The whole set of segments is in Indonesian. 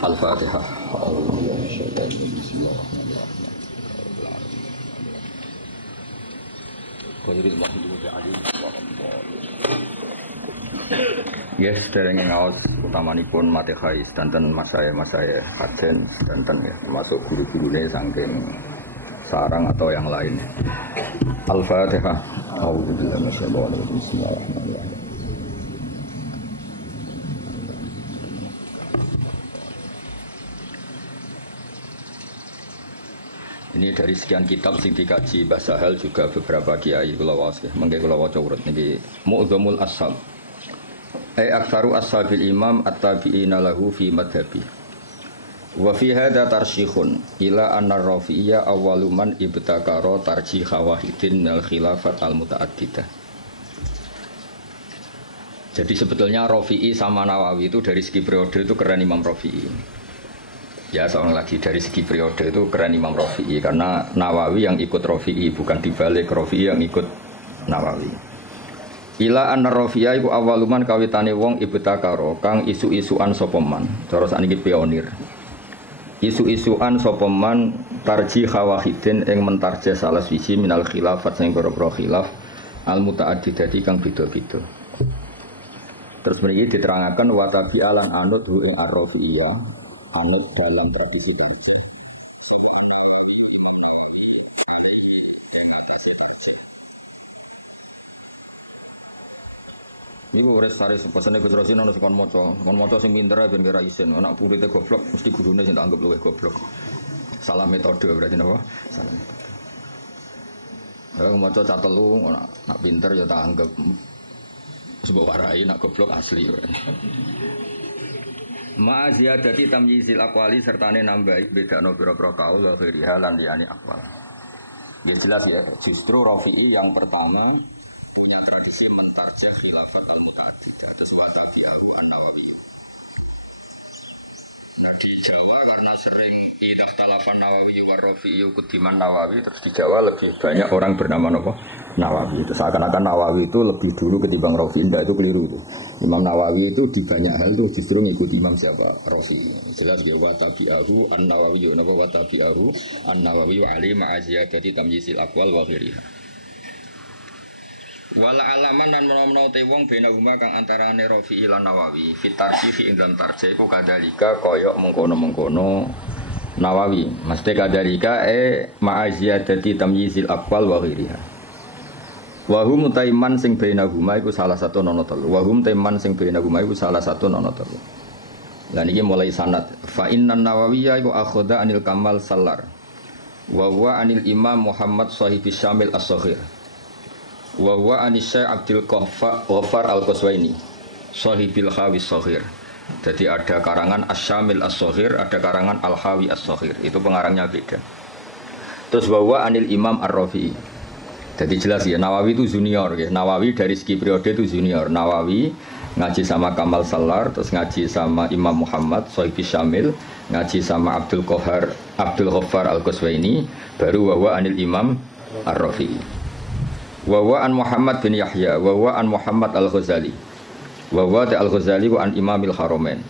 Al-Fatihah. Yes, dereng ngaos utamanipun Matihai danten mas saya Haden danten ya, termasuk guru-gurune saking sarang atau yang lain. Al-Fatihah. A'udzubillahi minasyaitonir rajim. Bismillahirrahmanirrahim. Ini dari sekian kitab sing dikaji Mbah Sahal juga beberapa kiai kula waos nggih. Mengke kula waca urut niki Mu'dhamul Ashab. Aktsaru ashabil imam at-tabi'ina lahu fi madhabi. Wa fi hadza tarsyikhun ila anna Rafi'iyya awwalu man ibtakara tarjih wahidin al khilafat al mutaaddidah. Jadi sebetulnya Rafi'i sama Nawawi itu dari segi periode itu keren Imam Rafi'i. Ya seorang lagi dari segi periode itu keren Imam Rafi'i karena Nawawi yang ikut Rafi'i bukan dibalik Rafi'i yang ikut Nawawi. Ila anna Rafi'a iku awaluman kawitane wong ibtakara kang isu-isuan sapa man. Cara sakniki pionir. Isu-isuan sapa man tarjih wahidin ing mentarjih salah siji minal khilafat sing pira-pira khilaf al mutaaddidati kang beda-beda. Terus mriki diterangaken wa tabi'alan anut hu ing ar-Rafi'iyah anut dalam tradisi tarjih. Sebab Nawawi Imam Nawawi alaihi yang ngatasi tarjih. Iku wis sare pesene Gus Rosin ana kon maca sing pinter ben kira isin, anak purite goblok mesti gurune sing tak anggap luwih goblok. Salah metode berarti napa? Salah metode. Aku maca cah telu nak pinter ya tak anggap sebab warai nak goblok asli. Ma ziyadati tamyizil aqwali sertane nambahi bedakno pira-pira kaul wa khiriha lan liyane aqwal. Ya jelas ya, justru Rafi'i yang pertama punya tradisi mentarjah khilafat al-mutaaddidah terus wa tabi'ahu an-Nawawi. Nah di Jawa karena sering idah talafan Nawawi wa Rafi'i kudiman Nawawi, terus di Jawa lebih banyak orang bernama Nawawi. Itu seakan-akan Nawawi itu lebih dulu ketimbang Rafi'i. Tidak, itu keliru itu. Imam Nawawi itu di banyak hal itu justru ngikuti Imam siapa? Rafi'i. Jelas dia wa tabi'ahu an-Nawawi wa tabi'ahu an-Nawawi wa ali ma'aziyadati tamyizil aqwal wa ghiriha. Wala alaman lan menawa te wong benahuma kang antarane Rafi'i lan Nawawi fitarjih ing dalam tarjih iku kadalika kaya mengkono-mengkono Nawawi mesti kadalika ma'aziyadati tamyizil aqwal wa ghiriha. Wa hum taiman sing benahuma iku salah satu nono telu. Wa hum taiman sing benahuma iku salah satu nono telu. Lah niki mulai sanad fa innan Nawawiyya iku akhadha anil Kamal Sallar wa huwa anil Imam Muhammad Shahibis Syamil As-Saghir. Wa huwa Syekh Abdul Ghaffar Al-Qaswaini Sahibil Khawi As-Saghir. Jadi ada karangan Asy-Syamil As-Saghir, ada karangan Al-Khawi As-Saghir. Itu pengarangnya beda. Terus wa huwa anil Imam Ar-Rafi'i. Jadi jelas ya Nawawi itu junior ya. Nawawi dari segi periode itu junior. Nawawi ngaji sama Kamal Sallar, terus ngaji sama Imam Muhammad Shahibis Syamil, ngaji sama Abdul Ghaffar Al-Qaswaini, baru wa huwa anil Imam Ar-Rafi'i. Wa huwa an Muhammad bin Yahya wa huwa an Muhammad Al-Ghazali wa huwa Al-Ghazali wa an Imamil Haramain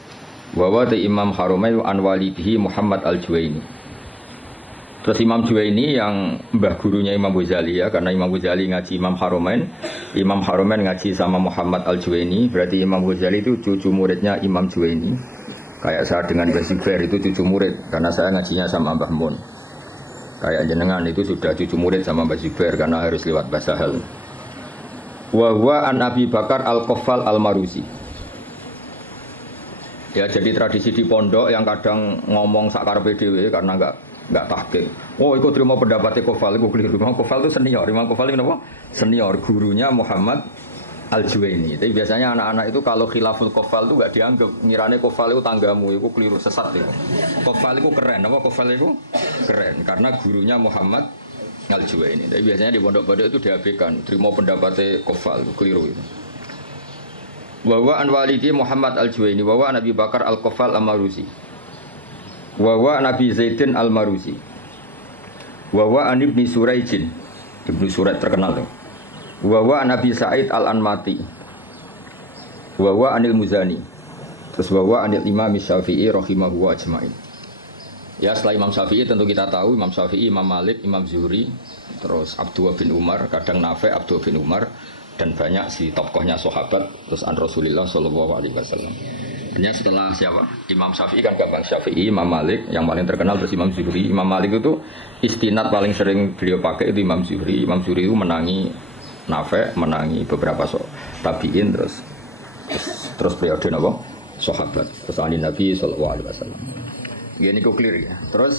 wa huwa Imam Haramain wa an walidihi Muhammad Al-Juwaini. Terus Imam Juwaini yang mbah gurunya Imam Ghazali ya, karena Imam Ghazali ngaji Imam Haramain ngaji sama Muhammad Al-Juwaini, berarti Imam Ghazali itu cucu muridnya Imam Juwaini. Kayak saya dengan Mbah Zubair itu cucu murid karena saya ngajinya sama Mbah Mun. Kayak jenengan itu sudah cucu murid sama Mbah Zubair karena harus lewat Mbah Sahal. Wa huwa an Abi Bakar Al-Qaffal Al-Maruzi. Ya jadi tradisi di pondok yang kadang ngomong sakarepe dhewe karena enggak tahqiq. Oh, ikut terima pendapatnya Qaffal, iku keliru. Imam Qaffal itu senior. Imam Qaffal itu apa? Senior, gurunya Muhammad Al-Juwaini. Tapi biasanya anak-anak itu kalau khilaful Qaffal itu enggak dianggap, ngirane Qaffal itu tanggamu, itu keliru, sesat itu. Qaffal itu keren, apa Qaffal itu keren karena gurunya Muhammad Al-Juwaini. Tapi biasanya di pondok-pondok itu diabaikan, terima pendapatnya Qaffal, itu keliru itu. Wa huwa an walidi Muhammad Al-Juwaini wa huwa Nabi Bakar Al-Qaffal Al-Maruzi. Wa huwa Nabi Zaidin Al-Maruzi. Wa huwa an Ibnu Suraijin. Ibnu Suraid terkenal tuh. Wa huwa Nabi Sa'id Al-Anmati. Wa huwa anil Muzani. Terus bahwa anil Imam Syafi'i rahimahu ajmain. Ya setelah Imam Syafi'i tentu kita tahu Imam Syafi'i, Imam Malik, Imam Zuhri, terus Abdullah bin Umar, kadang Nafi' Abdullah bin Umar, dan banyak si tokohnya sahabat, terus an Rasulullah Shallallahu Alaihi Wasallam. Hanya setelah siapa? Imam Syafi'i kan gampang Syafi'i, Imam Malik yang paling terkenal terus Imam Zuhri. Imam Malik itu istinad paling sering beliau pakai itu Imam Zuhri. Imam Zuhri itu menangi Nafi', menangi beberapa tabi'in terus beliau ada apa? Sahabat, terus Nabi Shallallahu Alaihi Wasallam. Ini kok clear ya. Terus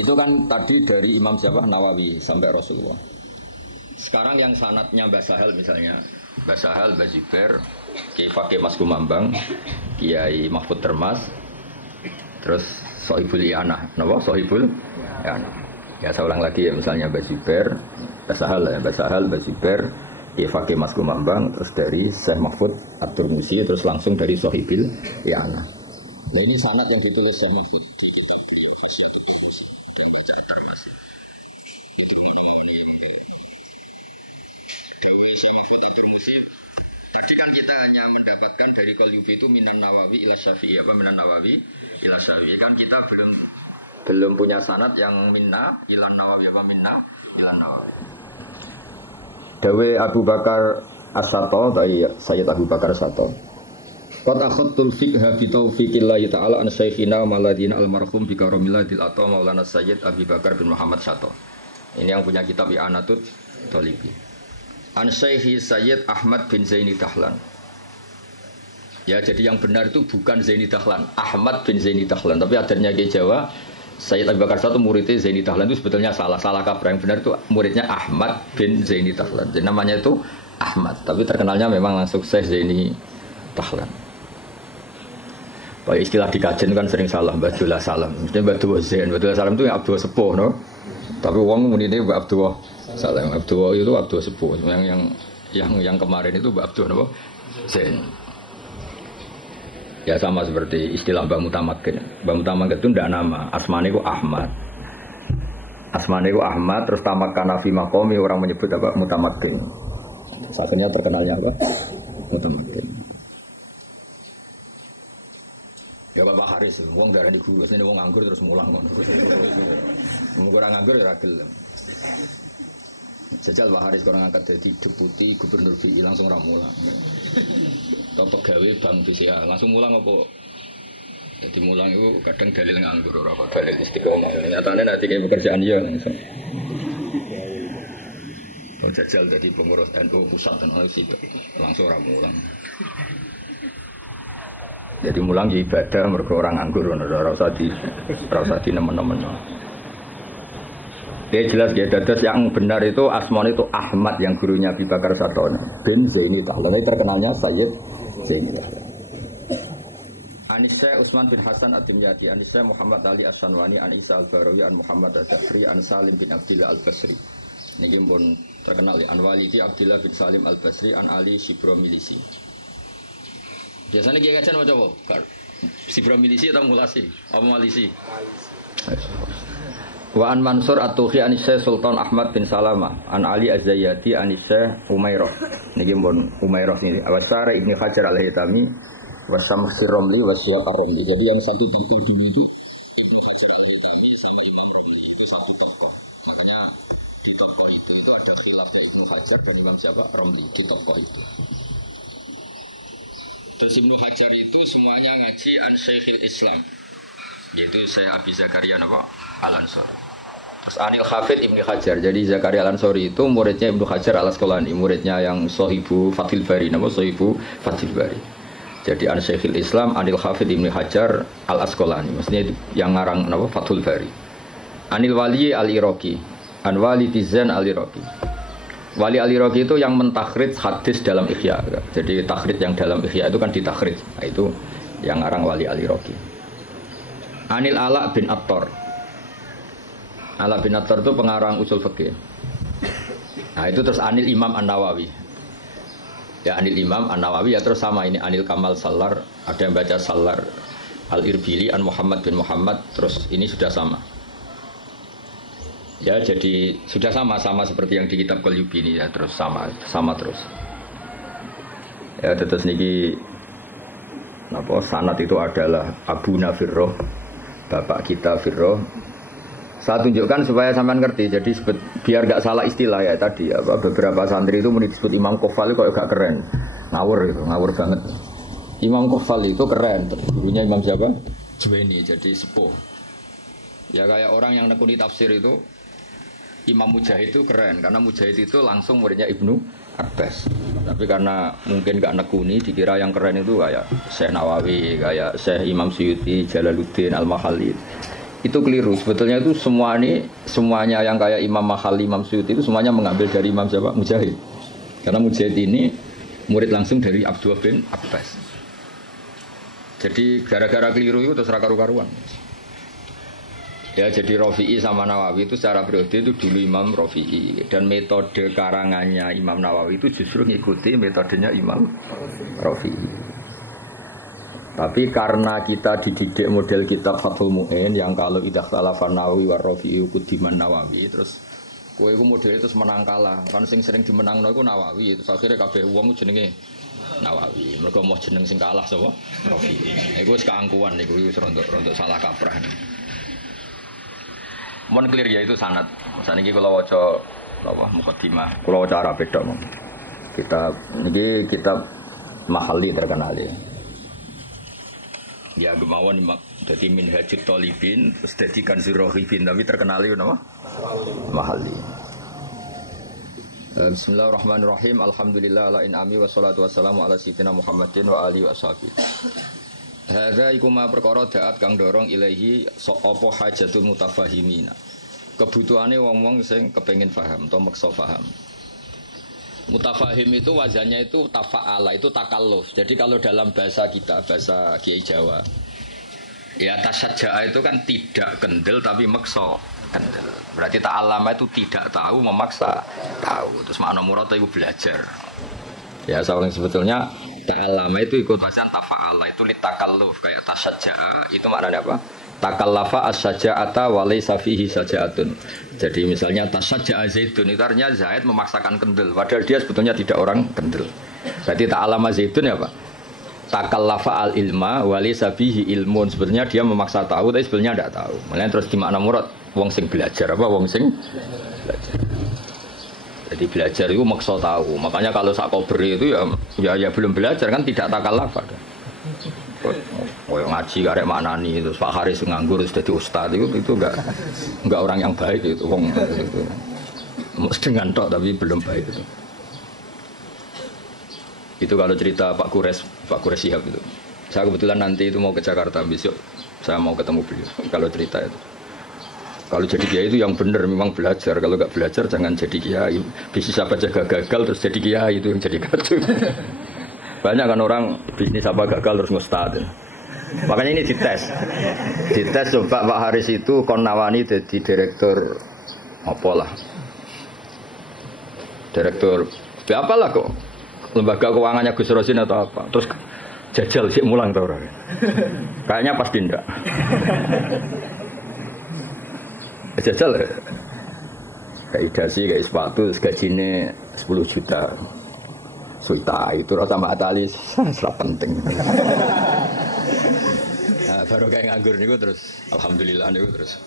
itu kan tadi dari Imam siapa Nawawi sampai Rasulullah. Sekarang yang sanadnya Mbah Sahal misalnya, Mbah Sahal, Mbah Zubair, Kiai Fakih Mas Kumambang, Kiai Mahfud Termas, terus Sohibul Iana, napa Sohibul Iana. Ya saya ulang lagi ya misalnya Mbah Zubair, Mbah Sahal ya, Mbah Sahal, Mbah Zubair, Kiai Fakih Mas Kumambang, terus dari Syekh Mahfud At-Tirmizi, terus langsung dari Sohibul Iana. Nah ini sanad yang ditulis Syafi'i. Tadi kan kita hanya mendapatkan dari Qalyubi itu minan Nawawi ila Syafi'i apa minan Nawawi ila Syafi'i kan kita belum punya sanad yang minna ilan Nawawi apa minna ilan Nawawi. Dawe Abu Bakar As-Sato dari Sayyid Abu Bakar As-Sato. Qad akhadtul fiqha bi taufiqillah ta'ala an syekhina maladina almarhum bi karamillatil ata Maulana Sayyid Abi Bakar bin Muhammad Sato. Ini yang punya kitab I'anatut Thalibi. An Syekhi Sayyid Ahmad bin Zaini Dahlan. Ya, jadi yang benar itu bukan Zaini Dahlan, Ahmad bin Zaini Dahlan, tapi adarnya ke Jawa Sayyid Abi Bakar Sato muridnya Zaini Dahlan itu sebetulnya salah kaprah. Yang benar itu muridnya Ahmad bin Zaini Dahlan. Jadi namanya itu Ahmad, tapi terkenalnya memang langsung Syekh Zaini Dahlan. Pakai istilah di kajian kan sering salah, Abdullah Salam. Mestinya Abdullah Zain, Abdullah Salam itu yang Abdullah Sepuh, no? Tapi uang ini Abdullah Salam, Abdullah itu Abdullah Sepuh. Yang kemarin itu Abdullah Zain. Ya sama seperti istilah Mbak Mutamakin. Mbak Mutamakin itu tidak nama, asmane itu Ahmad. Asmane itu Ahmad, terus tamakkan fi maqami orang menyebut apa Mutamakin. Akhirnya terkenalnya apa? Mutamakin. Ya Bapak Haris, wong darah di guru, sini wong nganggur terus mulang ngono. Kurang nganggur ya ragil. Jajal Pak Haris kurang angkat jadi deputi gubernur BI langsung ra mulang. Atau pegawai bank BCA langsung mulang apa? Jadi mulang itu kadang dalil nganggur ora kok dalil istiqomah. Nyatane nanti kayak pekerjaan ya langsung. Kalau jajal jadi pengurus NU pusat dan langsung ra mulang. Jadi mulang ibadah mergo orang nganggur ora usah di nemen-nemen. Ya jelas ya dados yang benar itu asmane itu Ahmad yang gurunya Abi Bakar Sato bin Zaini Dahlan. Terkenalnya Sayyid Zaini Dahlan. Anisa Utsman bin Hasan Ad-Dimyati, Anisa Muhammad Ali As-Sanwani, An Isa Al-Barawi, An Muhammad Al-Dakri, An Salim bin Abdillah Al-Basri. Niki pun terkenal ya, An Walidi Abdillah bin Salim Al-Basri, An Ali Shibro Milisi. Biasanya dia kajian macam apa? Shibro Milisi atau Mulasi? Apa Malisi? Wa an Mansur At-Tuhi Anisa Sultan Ahmad bin Salama, An Ali Az-Zayyadi Anisa Umairah. Niki pun Umairah ini. Awasara Ibni Hajar Al-Haytami Wasamkhir Romli Wasyaq Ar-Romli. Jadi yang satu tokoh dulu itu Ibnu Hajar Al-Haytami sama Imam Romli itu satu tokoh. Makanya di tokoh itu ada khilafnya Ibnu Hajar dan Imam siapa? Romli di tokoh itu. Terus Ibnu Hajar itu semuanya ngaji an Syekhil Islam, yaitu saya Abi Zakaria apa? Al-Ansori. Terus Anil Hafid Ibnu Hajar. Jadi Zakaria Al-Ansori itu muridnya Ibnu Hajar Al-Asqalani, muridnya yang Sohibu Fathil Bari, nama Sohibu Fathil Bari. Jadi an Syekhil Islam Anil Hafid Ibnu Hajar Al-Asqalani, maksudnya yang ngarang nama Fathul Bari. Anil Wali Al-Iraqi, An Wali Tizan Al-Iraqi. Wali Al-Iraqi itu yang mentakhrij hadis dalam Ihya. Jadi takhrij yang dalam Ihya itu kan ditakhrij. Nah, itu yang ngarang Wali Al-Iraqi. Anil Ala bin Attar. Ala bin Attar itu pengarang usul fikih. Nah, itu terus Anil Imam An-Nawawi. Ya Anil Imam An-Nawawi ya terus sama ini Anil Kamal Salar, ada yang baca Salar Al-Irbili An Muhammad bin Muhammad, terus ini sudah sama. Ya jadi sudah sama seperti yang di kitab Qalyubi ini ya terus sama terus. Ya terus niki Napa sanad itu adalah Abu Nafirroh, bapak kita Firroh. Saya tunjukkan supaya sampean ngerti. Jadi biar nggak salah istilah ya tadi apa beberapa santri itu disebut Imam Kofal itu kok gak keren. Ngawur banget. Imam Kofal itu keren. Gurunya Imam siapa? Juwaini, jadi sepuh. Ya kayak orang yang nekuni tafsir itu Imam Mujahid itu keren karena Mujahid itu langsung muridnya Ibnu Abbas. Tapi karena mungkin gak nekuni dikira yang keren itu kayak Syekh Nawawi, kayak Syekh Imam Suyuti, Jalaluddin Al-Mahalli. Itu keliru. Sebetulnya itu semuanya yang kayak Imam Mahalli, Imam Suyuti itu semuanya mengambil dari Imam siapa? Mujahid. Karena Mujahid ini murid langsung dari Abdullah bin Abbas. Jadi gara-gara keliru itu terus karu-karuan. Ya jadi Rafi'i sama Nawawi itu secara periode itu dulu Imam Rafi'i dan metode karangannya Imam Nawawi itu justru ngikuti metodenya Imam Rafi'i. Tapi karena kita dididik model kitab Fathul Mu'in yang kalau idah khalafa Nawawi wa Rafi'i kudiman Nawawi terus kowe iku model itu menang kalah. Kan sing sering dimenangno iku Nawawi. Terus akhirnya kabeh wong jenenge Nawawi. Mergo mau jeneng sing kalah sapa? Rafi'i. Iku wis keangkuhan niku wis rontok salah kaprah. Mon clear ya itu sanad. Saniki kula waca mukadimah. Kula waca Arab tok. Kitab Mahalli terkenal ya. Ya gemawon dadi Minhajut Thalibin terus dadi Kanzur Raghibin tapi terkenal itu napa? Mahalli. Bismillahirrahmanirrahim. Alhamdulillah ala in'ami wassalatu wassalamu ala sayyidina Muhammadin wa alihi washabihi. Hadza iku ma perkara daat kang dorong ilahi apa hajatul mutafahimina. Kebutuhane wong-wong sing kepengin paham atau maksa paham. Mutafahim itu wazannya itu tafa'ala, itu takalluf. Jadi kalau dalam bahasa kita, bahasa Kiai Jawa, ya tasyajja'a itu kan tidak kendel tapi maksa kendel. Berarti ta'allama itu tidak tahu memaksa tahu. Terus makna murad itu belajar. Ya soalnya sebetulnya ta'allama itu ikut bahasa tafa'ala, itu litakalluf kayak tasyajja'a itu maknanya apa? Takallafa as-saja'ata wa laysa fihi saja'atun. Jadi misalnya tasajja'a Zaidun itu artinya Zaid memaksakan kendel padahal dia sebetulnya tidak orang kendel. Berarti ta'allama Zaidun ya Pak. Takallafa al-ilma wa laysa fihi ilmun. Sebetulnya dia memaksa tahu tapi sebenarnya tidak tahu. Makanya terus di makna murad wong sing belajar apa wong sing belajar. Jadi belajar itu maksa tahu. Makanya kalau sak kober itu ya belum belajar kan tidak takallafa. Ngaji karek maknani terus Pak Haris nganggur terus jadi ustaz itu enggak orang yang baik itu wong itu. Dengan tok tapi belum baik itu. Itu kalau cerita Pak Kures Shihab itu. Saya kebetulan nanti itu mau ke Jakarta besok. Saya mau ketemu beliau kalau cerita itu. Kalau jadi kiai itu yang benar memang belajar. Kalau enggak belajar jangan jadi kiai. Bisnis apa aja gagal terus jadi kiai itu yang jadi kacau. Banyak kan orang bisnis apa gagal terus ngustad. Makanya ini dites coba Pak Haris itu Konawani jadi direktur apalah direktur apalah kok lembaga keuangannya Gus Rosin atau apa terus jajal sih mulang tau orang kayaknya pas tindak jajal ya kayak dasi kayak sepatu gajinya 10 juta suita itu rasa Mbak Atali sangat penting. Nah, baru kayak nganggur niku terus alhamdulillah niku terus.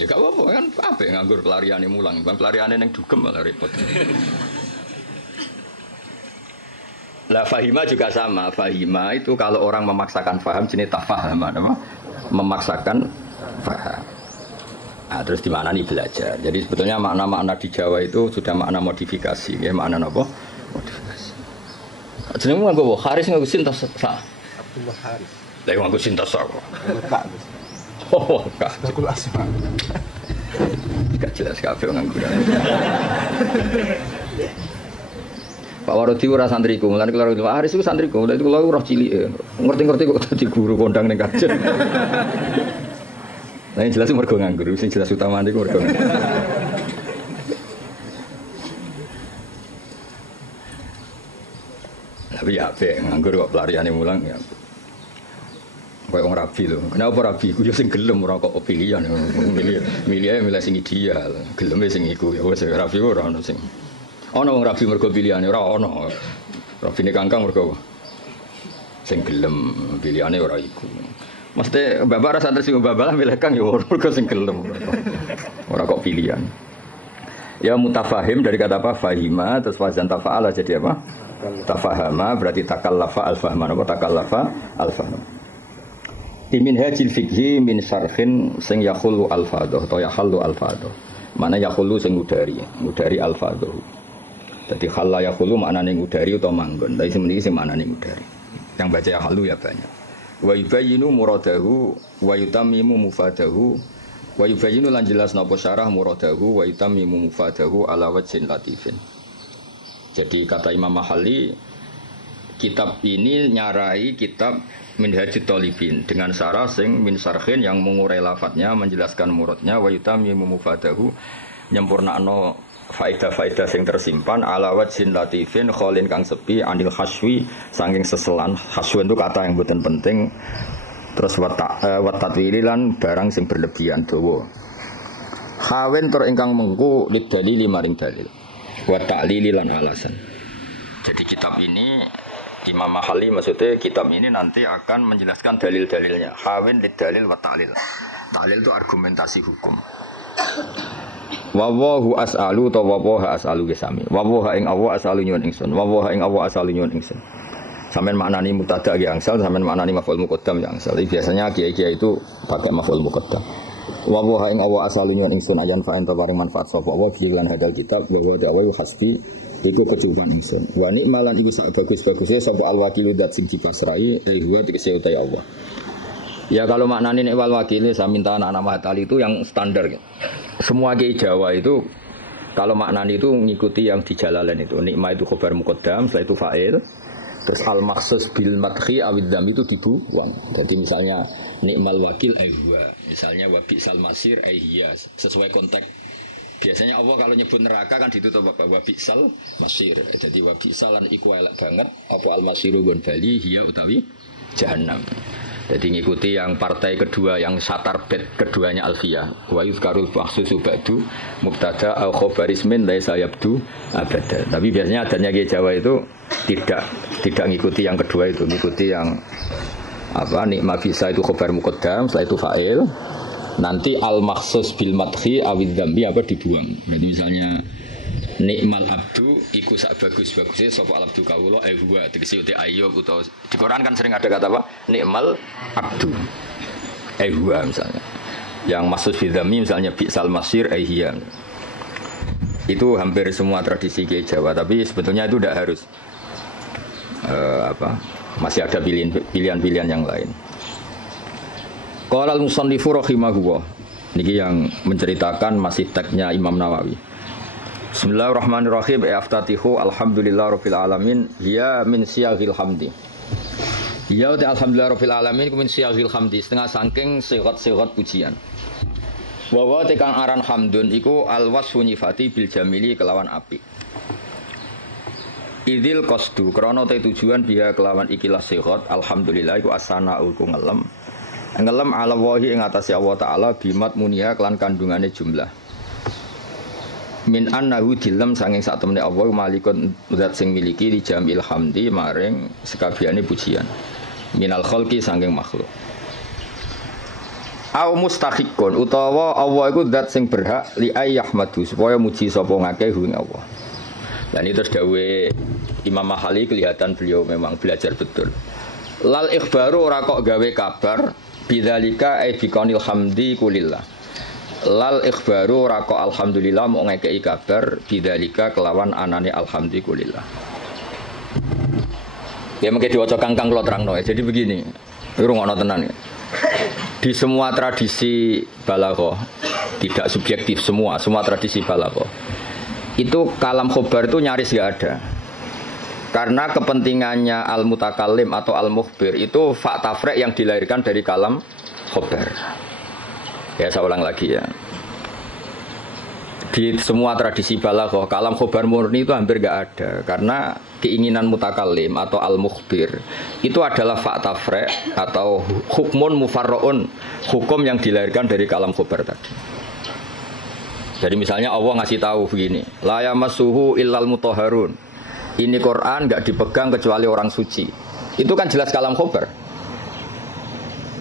Ya gak apa-apa kan apa nganggur pelariane mulang, bang pelariane ning dugem malah repot. Lah fahima juga sama. Fahima itu kalau orang memaksakan faham jenis tafaham apa? Memaksakan faham. Nah, terus di mana nih belajar. Jadi sebetulnya makna-makna di Jawa itu sudah makna modifikasi, ya makna apa? Modifikasi. Jenengmu nganggo Haris nganggo sintas sa. Abdullah Haris. Lah nganggo sintas sa kok. Kak. Oh, Kak. Sakul asma. Gak jelas kabeh nganggo. Pak Warodi ora santriku, mulane kula Pak Haris iku santriku, lha itu kula roh cilik. Ngerti-ngerti kok dadi guru kondang ning kajen. Nah yang jelas itu mergo nganggur, yang jelas utama itu mergo nganggur. Tapi ya nganggur kok pelarian yang mulang ya. Kayak orang rabi loh, kenapa rabi? Aku ya sing gelem ora kok pilihan, milih sing ideal, geleme sing iku ya wis rabi ora ono sing. Ono wong rabi mergo pilihane ora ono. Rabine kangkang mergo sing gelem pilihane ora iku. Mesti bapak rasa tersinggung bapak lah milih kang ya ora kok sing gelem. Ora kok pilihan. Ya mutafahim dari kata apa? Fahima terus fazan tafa'ala jadi apa? Tafahama berarti takallafa al-fahman apa takallafa al-fahm. Imin hajil fikhi min syarhin sing yakhulu al-fadhah atau yahallu al-fadhah. Mana yakhulu sing ngudari al-fadhah. Jadi khalla yakhulu maknane ngudari utawa manggon. Tapi semeniki sing maknane ngudari. Yang baca yahallu ya banyak. Wa yubayyinu muradahu wa yutammimu mufadahu wa yubayyinu lan jelas napa syarah muradahu wa yutammimu mufadahu ala wajhin latifin. Jadi kata Imam Mahalli kitab ini nyarai kitab Minhajut Thalibin dengan syarah sing min syarhin yang mengurai lafadznya menjelaskan muradnya wa yutammimu mufadahu nyempurnakno faedah-faedah sing tersimpan ala wajhin latifin kholin kang sepi anil haswi saking seselan. Haswi itu kata yang bukan penting. Terus watatwililan barang sing berlebihan dawa. Hawen tur ingkang mengku lid dalil maring dalil. Wa ta'lililan alasan. Jadi kitab ini Imam Mahalli maksudnya kitab ini nanti akan menjelaskan dalil-dalilnya. Hawen lid dalil wa ta'lil. Ta'lil itu argumentasi hukum. Wa wahu as'alu ta wa waha as'alu gesami. Wa waha ing Allah as'alu nyuwun ingsun. Wa waha ing Allah as'alu nyuwun ingsun. Sampeyan maknani mubtada ki angsal, sampeyan maknani maf'ul muqaddam ya angsal. Biasanya kiai-kiai itu pakai maf'ul muqaddam. Wa waha ing Allah as'alu nyuwun ingsun ayan fa enta paring manfaat sapa wa fi lan hadal kitab wa wa da'wa hasbi iku kecukupan ingsun. Wa nikmalan iku sak bagus-bagusé sapa al-wakilu dat sing dipasrai huwa dikese utai Allah. Ya kalau maknanya nek wal wakil saya minta anak-anak Mahatali itu yang standar. Semua kiai Jawa itu kalau maknanya itu mengikuti yang di Jalalain itu. Nikmah itu khobar muqaddam, setelah itu fa'il. Terus al-maksus bil madhi awiddam itu dibuang. Jadi misalnya nikmal wakil huwa. Misalnya wa bi'sal masir hiya sesuai konteks. Biasanya Allah kalau nyebut neraka kan ditutup apa? Wa bi'sal masir. Jadi wa bi'salan iku elek banget apa al-masiru wan bali hiya utawi jahannam. Jadi ngikuti yang partai kedua yang satar bed keduanya Alfiyah. Wa yuzkarul mahsusu ba'du mubtada au khabarismin laisa yabdu abada. Tapi biasanya adanya Kiai Jawa itu tidak ngikuti yang kedua itu, ngikuti yang apa nikma bisa itu khabar muqaddam, setelah itu fa'il. Nanti al mahsus bil madhi awid dzambi apa dibuang. Berarti misalnya nikmal abdu iku sak bagus-bagusé sapa al abdu kawula huwa tegese uti Ayyub utawa di Quran kan sering ada kata apa nikmal abdu huwa misalnya yang maksud bidzami misalnya bi'sal masir hiya itu hampir semua tradisi Kiai Jawa tapi sebetulnya itu tidak harus masih ada pilihan-pilihan yang lain. Qala al-musannifu rahimahullah niki yang menceritakan masih teksnya Imam Nawawi. Bismillahirrahmanirrahim. Aftatihu alhamdulillah rabbil alamin. Ya min siyaghil hamdi. Ya uti alhamdulillah rabbil alamin min siyaghil hamdi. Setengah saking sigat-sigat pujian. Wa wa tekan aran hamdun iku alwasfu nyifati bil jamili kelawan apik. Idil qasdu krana te tujuan biha kelawan ikilah sigat alhamdulillah iku asanaul ku ngelem. Ngelem ala wahi ing atase Allah taala bimat muniha kelan kandungane jumlah. Min annahu dilem sanging sak temene Allah malikun zat sing miliki di jamil hamdi maring sekabehane pujian minal khalqi sanging makhluk au mustahiqun utawa Allah iku zat sing berhak li ayyahmadu supaya muji sapa ngakeh ing Allah. Dan itu dawuhe Imam Mahalli kelihatan beliau memang belajar betul. Lal ikhbaru ora kok gawe kabar bidzalika ai biqanil hamdi kulillah. Lal ikhbaru rako alhamdulillah mau ngekei kabar bidzalika kelawan anane alhamdulillah. Ya mungkin diwaca kangkang kula terangno. Jadi begini, rungokno tenan. Di semua tradisi balaghah tidak subjektif semua tradisi balaghah. Itu kalam khobar itu nyaris enggak ada. Karena kepentingannya al-mutakallim atau al-mukhbir itu fakta frek yang dilahirkan dari kalam khobar. Ya saya ulang lagi ya. Di semua tradisi balaghah kalam khobar murni itu hampir enggak ada karena keinginan mutakallim atau al-mukhbir itu adalah fakta frek atau hukmun mufarraun, hukum yang dilahirkan dari kalam khobar tadi. Jadi misalnya Allah ngasih tahu begini, la yamassuhu illal mutahharun. Ini Quran enggak dipegang kecuali orang suci. Itu kan jelas kalam khobar.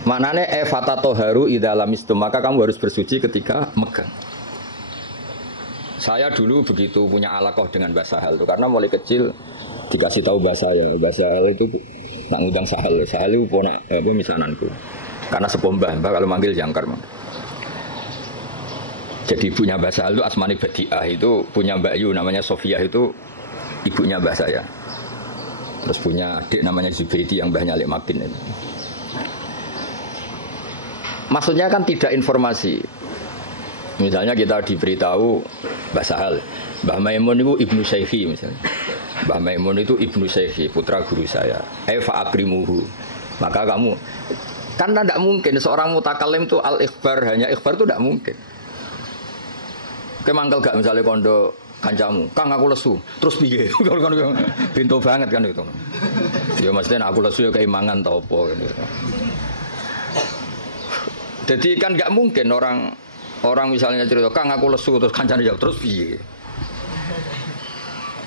Maknanya fatatoharu idza lamistum, maka kamu harus bersuci ketika megang. Saya dulu begitu punya alaqah dengan Mbah Sahal itu karena mulai kecil dikasih tahu Mbah Sahal itu nak ngundang Sahal itu ponak misananku. Karena sepombah Mbah kalau manggil jangkar. Jadi ibunya Mbah Sahal itu Asmani Badiah, itu punya Mbak Yu namanya Sofia, itu ibunya Mbah saya. Terus punya adik namanya Zubaidi yang mbahnya Lek Makin itu. Maksudnya kan tidak informasi. Misalnya kita diberitahu Mbah Sahal, Mbah Maimun itu ibnu Syekhi misalnya. Mbah Maimun itu ibnu Syekhi, putra guru saya. Fa'akrimuhu. Maka kamu kan tidak mungkin seorang mutakalim itu al-ikhbar, hanya ikhbar itu tidak mungkin. Kemangkel gak misalnya kondo kancamu, Kang aku lesu, terus piye? Pintu banget kan itu. Ya maksudnya aku lesu ya keimangan tau apa gitu. Jadi kan nggak mungkin orang misalnya cerita, Kang aku lesu, terus kancane jawab terus piye?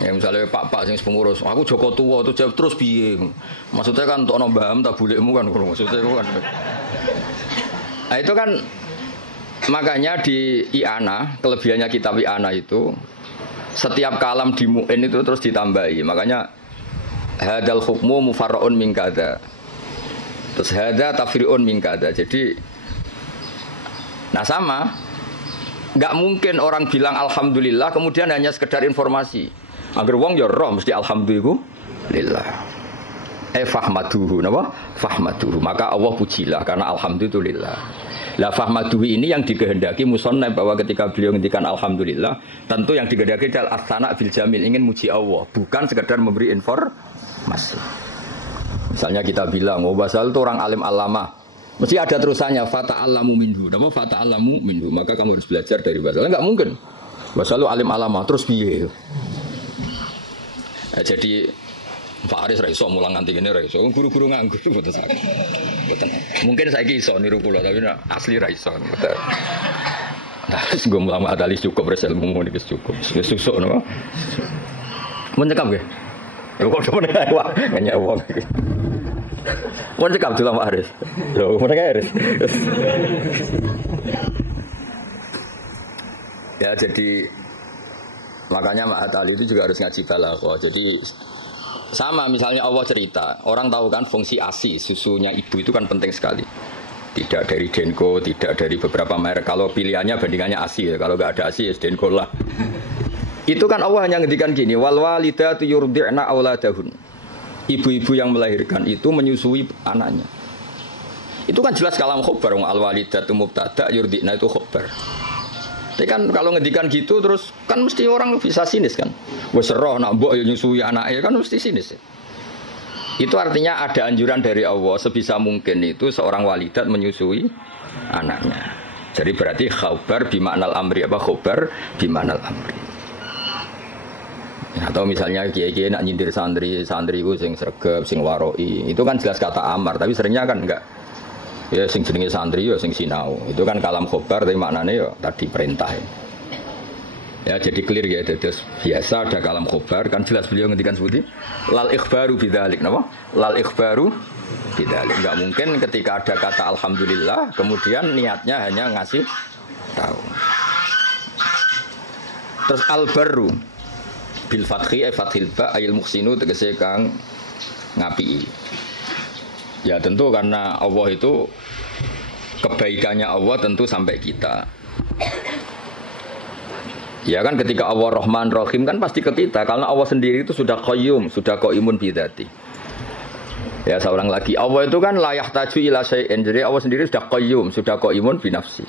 Ya misalnya pak sing pengurus, aku Joko tua terus jawab terus piye? Maksudnya kan untuk nombaham tak bolehmu kan, maksudnya kan. Nah itu kan makanya di I'anah, kelebihannya kitab I'anah itu setiap kalam di mu'in itu terus ditambahi. Makanya hadal hukmu mufarra'un min kadza. Terus hadza tafri'un min kadza. Jadi nah sama, nggak mungkin orang bilang alhamdulillah kemudian hanya sekedar informasi. Agar wong ya roh mesti alhamdulillah. Fahmaduhu, napa? Fahmaduhu. Maka Allah pujilah karena alhamdulillah. Lah fahmaduhu ini yang dikehendaki musannaf bahwa ketika beliau ngendikan alhamdulillah, tentu yang dikehendaki adalah as-sana bil jamil, ingin muji Allah, bukan sekedar memberi informasi. Misalnya kita bilang, oh Basal itu orang alim alama, mesti ada terusannya fata'allamu minhu. Napa fata'allamu minhu? Maka kamu harus belajar dari Basal. Enggak mungkin. Basal itu alim alama terus piye? Nah, jadi Pak Aris ra iso mulang nganti ngene ra iso. Guru-guru nganggur mboten saged. Mboten. Mungkin saiki iso niru kula tapi asli ra iso. Mboten. Nah, wis nggo mulang adalis cukup res ilmu niki cukup. Wis susuk napa? Mun cekap nggih. Lho kok sampeyan wae nanya wong iki. Mun cekap dulu Pak Aris. Lho, mun Aris. Ya jadi makanya Mak Atali itu juga harus ngaji balaghah. Jadi sama misalnya Allah cerita, orang tahu kan fungsi ASI, susunya ibu itu kan penting sekali. Tidak dari Denko, tidak dari beberapa merek. Kalau pilihannya bandingannya ASI ya. Kalau nggak ada ASI ya Denko lah. Itu kan Allah hanya ngendikan gini, wal walidatu yurdi'na auladahun. Ibu-ibu yang melahirkan itu menyusui anaknya. Itu kan jelas kalam khobar, al walidatu mubtada yurdi'na itu khobar. Tapi kan kalau ngendikan gitu terus kan mesti orang bisa sinis kan. Wes roh nak mbok yo nyusui anake kan mesti sinis. Itu artinya ada anjuran dari Allah sebisa mungkin itu seorang walidat menyusui anaknya. Jadi berarti khabar bimaknal amri apa khabar bimaknal amri. Atau misalnya kiai-kiai nak nyindir santri itu sing sregep, sing waroi, itu kan jelas kata amar, tapi seringnya kan enggak. Ya sing jenenge santri ya sing sinau. Itu kan kalam khobar tapi maknane ya tadi perintah. Ya jadi clear ya, terus biasa ada kalam khobar kan jelas beliau ngendikan seperti lal ikhbaru bidzalik, napa? Lal ikhbaru bidzalik. Enggak mungkin ketika ada kata alhamdulillah kemudian niatnya hanya ngasih tahu. Terus al-barru bil fathi fathil ba ayil muhsinu tegese kang ngapii. Ya tentu karena Allah itu kebaikannya Allah tentu sampai kita. Ya kan ketika Allah Rahman Rahim kan pasti ke kita karena Allah sendiri itu sudah qayyum, sudah qaimun bidzati. Ya seorang lagi Allah itu kan la yahtaju ila syai'in. Jadi Allah sendiri sudah qayyum, sudah qaimun bi nafsi.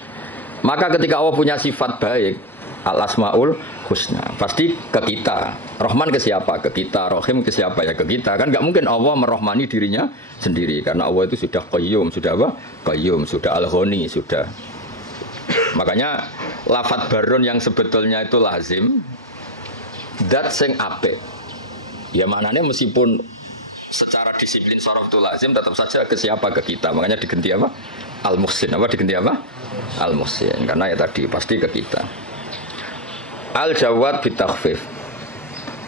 Maka ketika Allah punya sifat baik, al-asmaul husna, pasti ke kita. Rahman ke siapa? Ke kita. Rahim ke siapa? Ya ke kita. Kan enggak mungkin Allah merahmani dirinya sendiri karena Allah itu sudah qayyum, sudah apa? Qayyum, sudah al-ghani, sudah. Makanya lafadz barun yang sebetulnya itu lazim dat sing apik. Ya maknanya meskipun secara disiplin sorof itu lazim tetap saja ke siapa? Ke kita. Makanya diganti apa? Al-muhsin. Apa diganti apa? Al-muhsin. Karena ya tadi pasti ke kita. Al-jawad bitakhfif.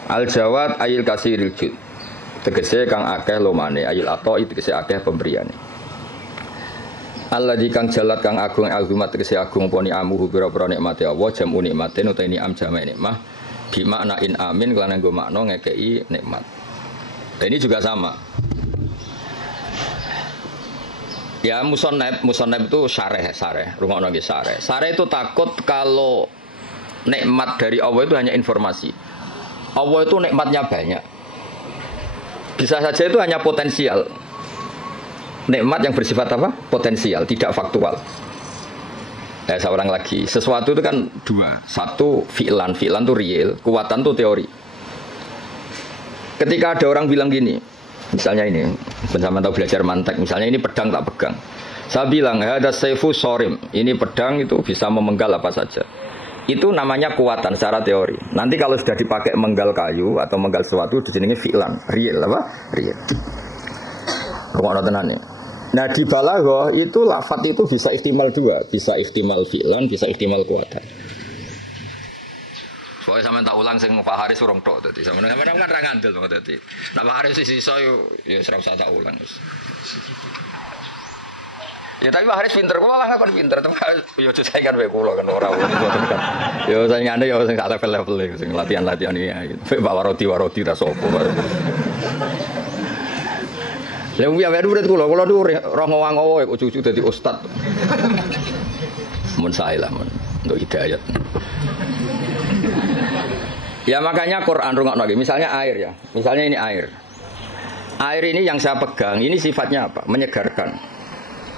Al-jawad ayil kasiril jud. tegese kang akeh lomane ayil ato tegese akeh pemberiane. Allah di kang jalat kang agung azumat tegese agung poni amuhu pira-pira nikmate Allah jamu nikmatin utawa ni'am jame nikmah bi makna in amin kelan nggo makna ngekeki nikmat. Dan ini juga sama. Ya musannaf itu syareh. Rungokno nggih syareh. Syareh itu takut kalau nikmat dari Allah itu hanya informasi. Allah itu nikmatnya banyak. Bisa saja itu hanya potensial. Nikmat yang bersifat apa? Potensial, tidak faktual. Saya ulang lagi. Sesuatu itu kan dua. Satu fi'lan itu real, kekuatan itu teori. Ketika ada orang bilang gini, misalnya ini, bersama tahu belajar mantek, misalnya ini pedang tak pegang. Saya bilang, ada saifu sorim. Ini pedang itu bisa memenggal apa saja. Itu namanya kekuatan secara teori. Nanti kalau sudah dipakai menggal kayu atau menggal sesuatu, disini fi'lan, real apa? Real. Rumah tenan ya. Nah di balaghah itu lafaz itu bisa ihtimal dua, bisa ihtimal fi'lan, bisa ihtimal kuatan. Soalnya sampean tak ulang sing Pak Haris urung tok dadi. Sampeyan kan ra ngandel kok dadi. Nek Pak Haris sisa yo ya ora usah tak ulang wis. Ya tapi Pak Haris pinter, kula lah kon pinter, yo aja saingan wae kula kan ora. Yo saingane yo sing sak level sing latihan-latihan iki. Pak Waroti ra sapa. Lha wong awake urip kula niku roh ngowang-ngowo kok cucu dadi ustaz. Mun sae lah mun untuk hidayat. Ya makanya Quran rungokno iki, misalnya air ya. Misalnya ini air. Air ini yang saya pegang, ini sifatnya apa? Menyegarkan.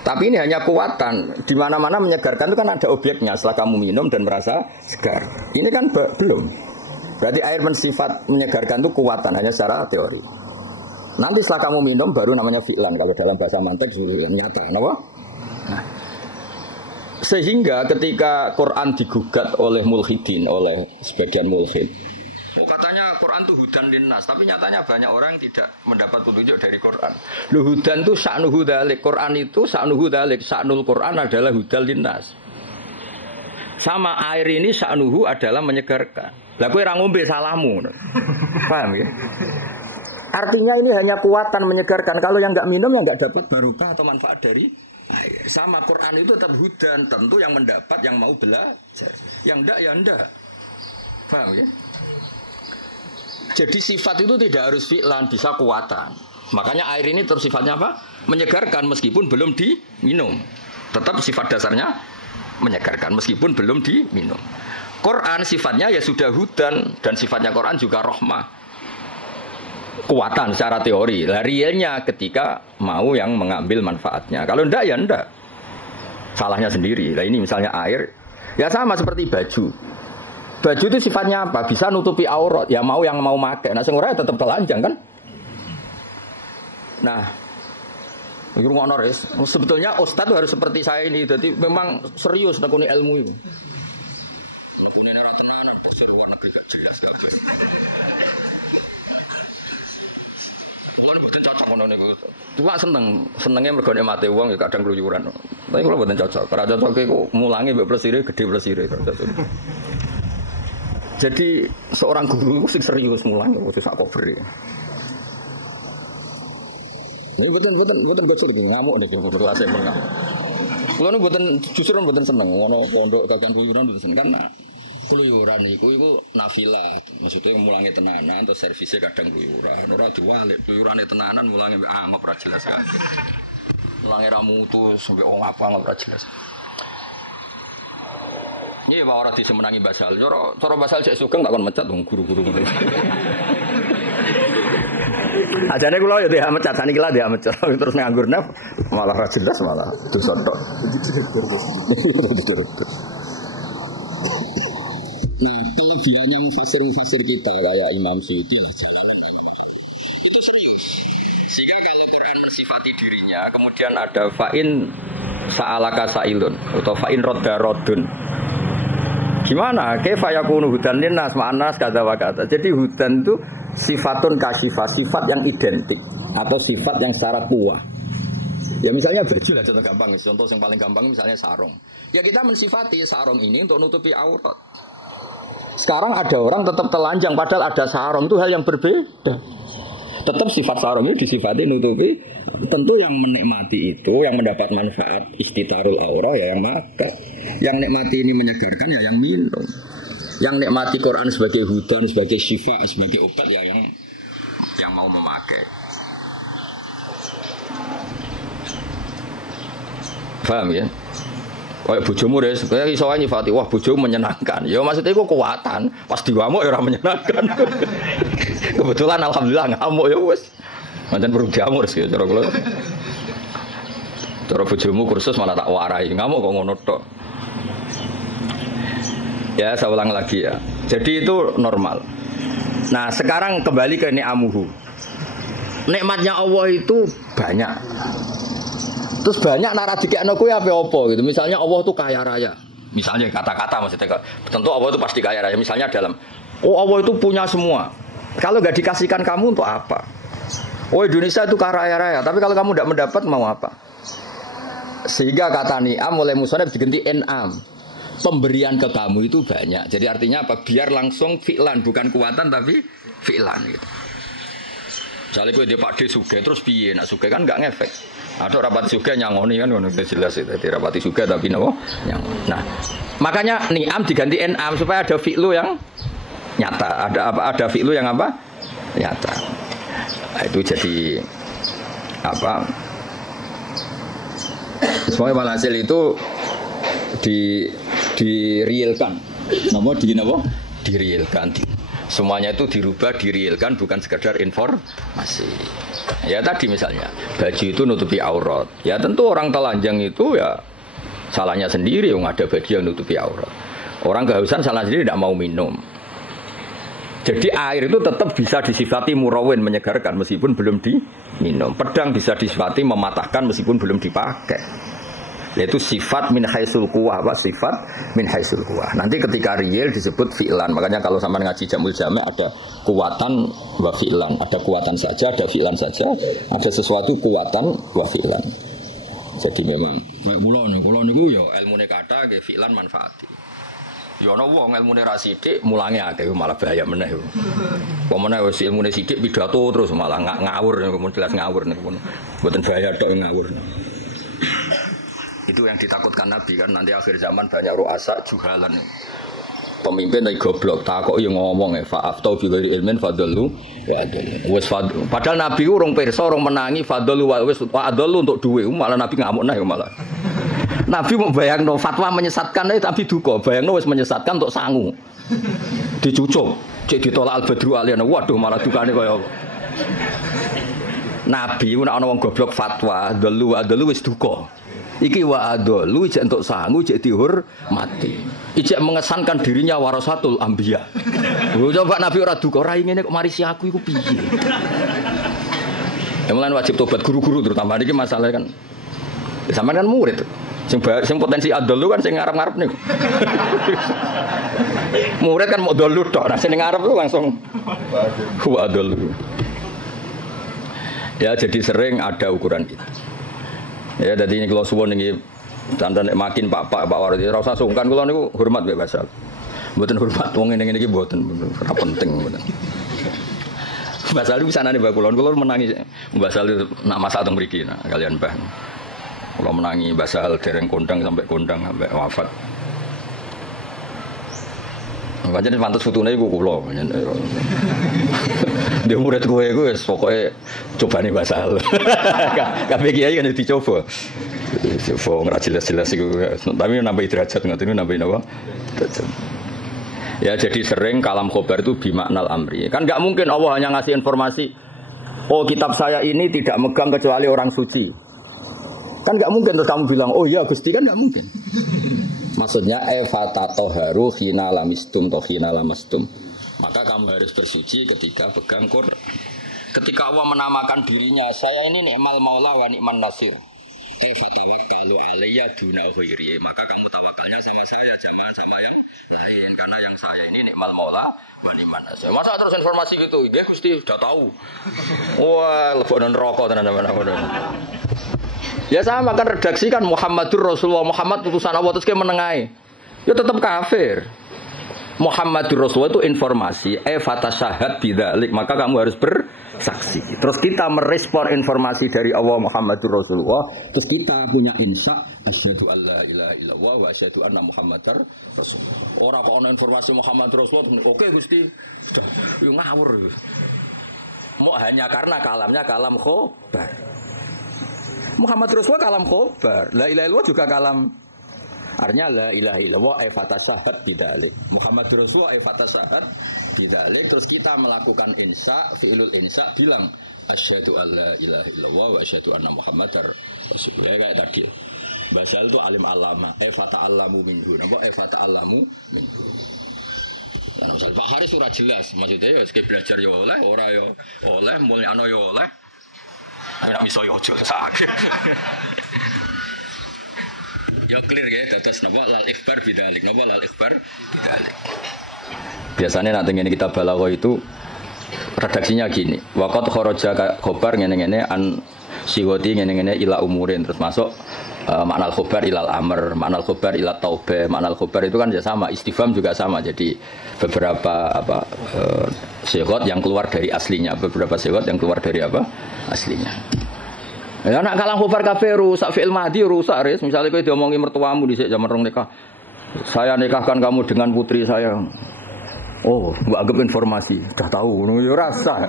Tapi ini hanya kekuatan. Di mana-mana menyegarkan itu kan ada objeknya. Setelah kamu minum dan merasa segar. Ini kan belum. Berarti air bersifat menyegarkan itu kekuatan hanya secara teori. Nanti setelah kamu minum baru namanya fi'lan. Kalau dalam bahasa mantek nyata. Kenapa? Nah. Sehingga ketika Quran digugat oleh mulhidin, oleh sebagian mulhid, katanya Quran itu hudan linnas, tapi nyatanya banyak orang yang tidak mendapat petunjuk dari Quran. Hudan itu sa'nuhu dzalik, Quran itu sa'nuhu dzalik, sa'nul Quran adalah hudan linnas. Sama air ini sa'nuhu adalah menyegarkan. Lah kowe ora ngombe salahmu. Paham ya? Artinya ini hanya kekuatan menyegarkan. Kalau yang enggak minum yang enggak dapat barokah atau manfaat dari air. Sama Quran itu tetap hudan, tentu yang mendapat yang mau belajar. Yang enggak ya enggak. Paham ya? Jadi sifat itu tidak harus fi'lan, bisa kekuatan. Makanya air ini terus sifatnya apa? Menyegarkan meskipun belum diminum. Tetap sifat dasarnya menyegarkan meskipun belum diminum. Quran sifatnya ya sudah hudan dan sifatnya Quran juga rahmah. Kekuatan secara teori. Lah realnya ketika mau yang mengambil manfaatnya. Kalau enggak ya enggak. Salahnya sendiri. Lah ini misalnya air, ya sama seperti baju. Baju itu sifatnya apa? Bisa nutupi aurat. Ya mau yang mau pakai. Nah, sing ora tetap telanjang kan? Nah, ngono res. Sebetulnya ustaz harus seperti saya ini. Jadi memang serius nekuni ilmu itu. Nekuni ora tenanan besar luar negeri gak jelas gak. Kulo mboten cocok ngono niku. Cuma senenge mergo mate wong ya kadang keluyuran. Tapi kulo mboten cocok. Ora cocok iku mulangi mbek plesire gede plesire. Jadi seorang guru itu serius mulang itu sak cover. Ini betul lagi ngamuk nih betul asik mengamuk. Kulo nu justru mboten seneng ngono pondok kajian keluyuran mboten seneng karena keluyuran iku nafilah. Maksudnya mulangi tenanan atau servisnya kadang keluyuran. Ora diwalik keluyurane tenanan mulangi angop ra jelas kan. Mulangi ra mutu sampai apa angop ra jelas. Iya, Pak orang bisa menangi basal. Cara basal cek sugeng tak kon mecat dong guru-guru ngene. Ajane kula ya dia mecat, saniki lah dia mecat terus nganggur naf malah ra jelas malah dosa tok. Itu jadi fasir kita kayak Imam Suyuti. Itu serius. Sehingga kalau Quran mensifati dirinya, kemudian ada fa'in sa'alaka sa'ilun atau fa'in rodun. Gimana? Kaifa yakunu hudan linnas ma'anas kata wa kata. Jadi hudan itu sifatun kasyifah, sifat yang identik atau sifat yang secara kuah. Ya misalnya baju lah contoh gampang, contoh yang paling gampang misalnya sarung. Ya kita mensifati sarung ini untuk nutupi aurat. Sekarang ada orang tetap telanjang padahal ada sarung, itu hal yang berbeda. Tetap sifat sarong ini disifati nutupi. Tentu yang menikmati itu, yang mendapat manfaat istitarul aurah ya yang makan. Yang nikmati ini menyegarkan ya yang minum. Yang nikmati Quran sebagai hudan, sebagai syifa, sebagai obat ya yang mau memakai. Paham ya? Kayak bojomu res, kayak iso ae nyifati, wah bojomu menyenangkan. Ya maksudnya iku kekuatan, pas diwamuk ya ora menyenangkan. Kebetulan alhamdulillah ngamuk ya wis. Pancen perlu jamur sih cara kula. Cara bojomu kursus malah tak warai, ngamuk kok ngono tok. Ya, saya ulang lagi ya. Jadi itu normal. Nah, sekarang kembali ke ni'amuhu. Nikmatnya Allah itu banyak. Terus banyak nara dikekno kuwi apa-apa gitu. Misalnya Allah itu kaya raya. Misalnya kata-kata maksudnya. Tentu Allah itu pasti kaya raya. Misalnya dalam Allah itu punya semua. Kalau enggak dikasihkan kamu untuk apa? Indonesia itu kaya raya, tapi kalau kamu tidak mendapat mau apa? Sehingga kata ni'am mulai musonab diganti en'am. Pemberian ke kamu itu banyak. Jadi artinya apa? Biar langsung fi'lan, bukan kuatan tapi fi'lan gitu. Misalnya gue dia Pak D suge terus piye? Nak suge kan enggak ngefek. Ada rapat suge nyangoni kan udah jelas itu. Jadi rapati suge tapi nopo yang. Nah, makanya ni'am diganti en'am supaya ada fi'lu yang nyata. Ada apa? Ada fi'lu yang apa? Nyata. Nah, itu jadi apa? Semuanya walhasil itu direalkan. Direalkan. Semuanya itu dirubah, direalkan, bukan sekedar informasi. Ya tadi misalnya baju itu nutupi aurat. Ya tentu orang telanjang itu ya salahnya sendiri, yang ada baju yang nutupi aurat. Orang kehausan salah sendiri tidak mau minum. Jadi air itu tetap bisa disifati murawin, menyegarkan meskipun belum diminum. Pedang bisa disifati mematahkan meskipun belum dipakai. Yaitu sifat min haisul quwah, apa sifat min haisul quwah. Nanti ketika real disebut fi'lan. Makanya kalau sama ngaji Jamul Jami' ada kuwatan wa fi'lan, ada kuwatan saja, ada fi'lan saja, ada sesuatu kuwatan wa fi'lan. Jadi memang kayak kula niku ya ilmune kathah nggih fi'lan manfaati. Ya ana wong ilmune ra sithik mulange akeh malah bahaya meneh. Pemene wis ilmune sithik pidato terus malah ngawur niku jelas ngawur niku. Mboten bahaya tok ngawur. Itu yang ditakutkan Nabi kan nanti akhir zaman banyak ru'asa juhalan. Pemimpin lagi goblok takok yo ngomong fa'aftau bi ghairi ilmin fadallu wa adallu. Wis padahal Nabi urung pirsa urung menangi fadallu wis adallu untuk duwe malah Nabi ngamuk nah malah. Nabi mau bayangno fatwa menyesatkan tapi duka bayangno wis menyesatkan untuk sangu. Dicucuk, cek ditolak al-badru aliyana. Waduh malah dukane kaya Nabi nek ana wong goblok fatwa dalu adallu wis duka. Iki wa adolu ijek entuk sangu ijek dihormati. Ijek mengesankan dirinya warasatul anbiya. Coba Nabi ora duka ora ngene kok marisi aku iku piye. Emang wajib tobat guru-guru terutama iki masalah kan. Sampeyan kan murid. Sing potensi adolu kan sing ngarep-ngarep niku. Murid kan mau dolu tok, nah sing ngarep lu langsung wa adolu. Ya jadi sering ada ukuran itu. Ya, jadi ini kalau suwon ini tanda nek makin Pak Wardi rasa sungkan kalau niku hormat mbek Basal. Mboten hormat wong ngene iki mboten ora penting mboten. Basal itu sanane Mbak kula menangi Basal nak masak teng mriki nah kalian Mbah. Kula menangi Basal dereng kondang sampai wafat. Pancen pantes fotone iku kula. Dia murid kowe iku wis pokoke cobane Basal. Kabeh kiai kan dicoba. Coba ora jelas-jelas iku. Tapi nambah derajat ngoten nambah napa? Ya jadi sering kalam khobar itu bimaknal amri. Kan enggak mungkin Allah hanya ngasih informasi, oh kitab saya ini tidak megang kecuali orang suci. Kan enggak mungkin terus kamu bilang, oh iya Gusti kan enggak mungkin. Maksudnya fatatoharu khina lamistum to khina lamastum. Maka kamu harus bersuci ketika pegang Quran. Ketika Allah menamakan dirinya, saya ini ni'mal maula wa ni'man nasir. Fatawakkalu alayya duna ghairi. Maka kamu tawakalnya sama saya, jangan sama yang lain. Karena yang saya ini ni'mal maula wa ni'man nasir. Masa terus informasi gitu? Dia Gusti sudah tahu. Wah, lebonan rokok tenan-tenan. Ya sama kan redaksi kan Muhammadur Rasulullah, Muhammad utusan Allah terus kayak menengahi. Ya tetap kafir. Muhammadur Rasulullah itu informasi, fatasyahad bidzalik, maka kamu harus saksi. Terus kita merespon informasi dari Allah Muhammadur Rasulullah. Terus kita punya insya asyhadu alla ilaha illallah wa asyhadu anna Muhammadar Rasulullah. Ora kok ana informasi Muhammad Rasulullah, oke Gusti. Sudah, yo ngawur. Mau hanya karena kalamnya kalam khobar. Muhammad Rasulullah kalam khobar. La ilaha illallah juga kalam. Artinya la ilaha illallah ay fatasyahat bidzalik. Muhammad Rasulullah ay fatasyahat bidzalik. Terus kita melakukan insya, fi'lul insya bilang asyhadu alla ilaha illallah wa asyhadu anna Muhammadar Rasulullah. Kayak tadi. Basal itu alim alama, ay fata'allamu minhu. Napa ay fata'allamu minhu. Nah, misal Pak Haris ora jelas, maksudnya ya sekali belajar ya oleh, ora ya oleh, mulyano ya oleh. Nek iso ya aja sakit. Ya clear ya, dados napa lal ikhbar bidzalik, napa lal ikhbar bidzalik. Biasanya nak ngene kita balaghah itu redaksinya gini. Waqat kharaja khabar ngene-ngene an siwati ngene-ngene ila umurin terus masuk makna al-khobar ilal amr, makna al-khobar ila taubah, makna al-khobar itu kan ya sama, istifham juga sama. Jadi beberapa sighot yang keluar dari aslinya, beberapa sighot yang keluar dari apa? Aslinya. Ya nak kalang khobar kabeh rusak fi'il madhi rusak ris. Misale kowe diomongi mertuamu dhisik zaman rong nikah. Saya nikahkan kamu dengan putri saya. Oh, enggak anggap informasi, sudah tahu, ya rasa.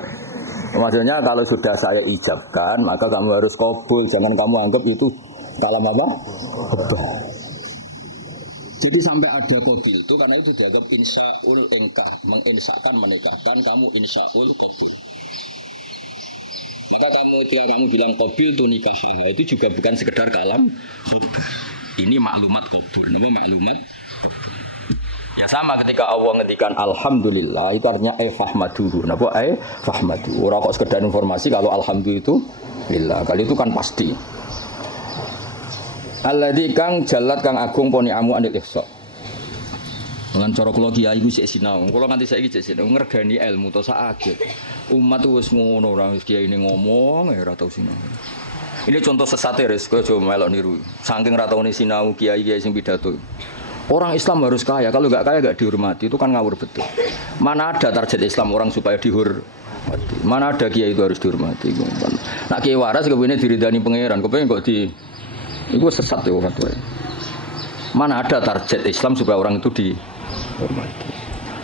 Maksudnya kalau sudah saya ijabkan, maka kamu harus qabul, jangan kamu anggap itu kalam apa? Khobar. Jadi sampai ada qabil itu karena itu dianggap insya'ul ingkar, menginsyakan menikahkan, kamu insya'ul qabul. Maka ketika kamu bilang qabil itu nikah, itu juga bukan sekedar kalam khobar. Ini maklumat qabul, nama maklumat. Ya sama ketika Allah ngedikan alhamdulillah itu artinya fahmaduhu. Napa fahmadu. Ora kok sekedar informasi kalau alhamdulillah itu lillah. Kali itu kan pasti. Alladzi kang jalat kang agung poni amu anil ihsa. Dengan cara kula kiai iku sik sinau. Kula nganti saiki sik sinau ngergani ilmu to sak aget. Umat wis ngono ora kiai ini ngomong ora tau sinau. Ini contoh sesate res kowe aja melok niru. Saking ra taune sinau kiai-kiai sing pidato. Orang Islam harus kaya, kalau nggak kaya nggak dihormati, itu kan ngawur betul. Mana ada target Islam orang supaya dihormati? Mana ada kiai itu harus dihormati? Nak kiai waras kepengen diridani pangeran, kepengen kok di, itu sesat ya orang tua. Mana ada target Islam supaya orang itu dihormati?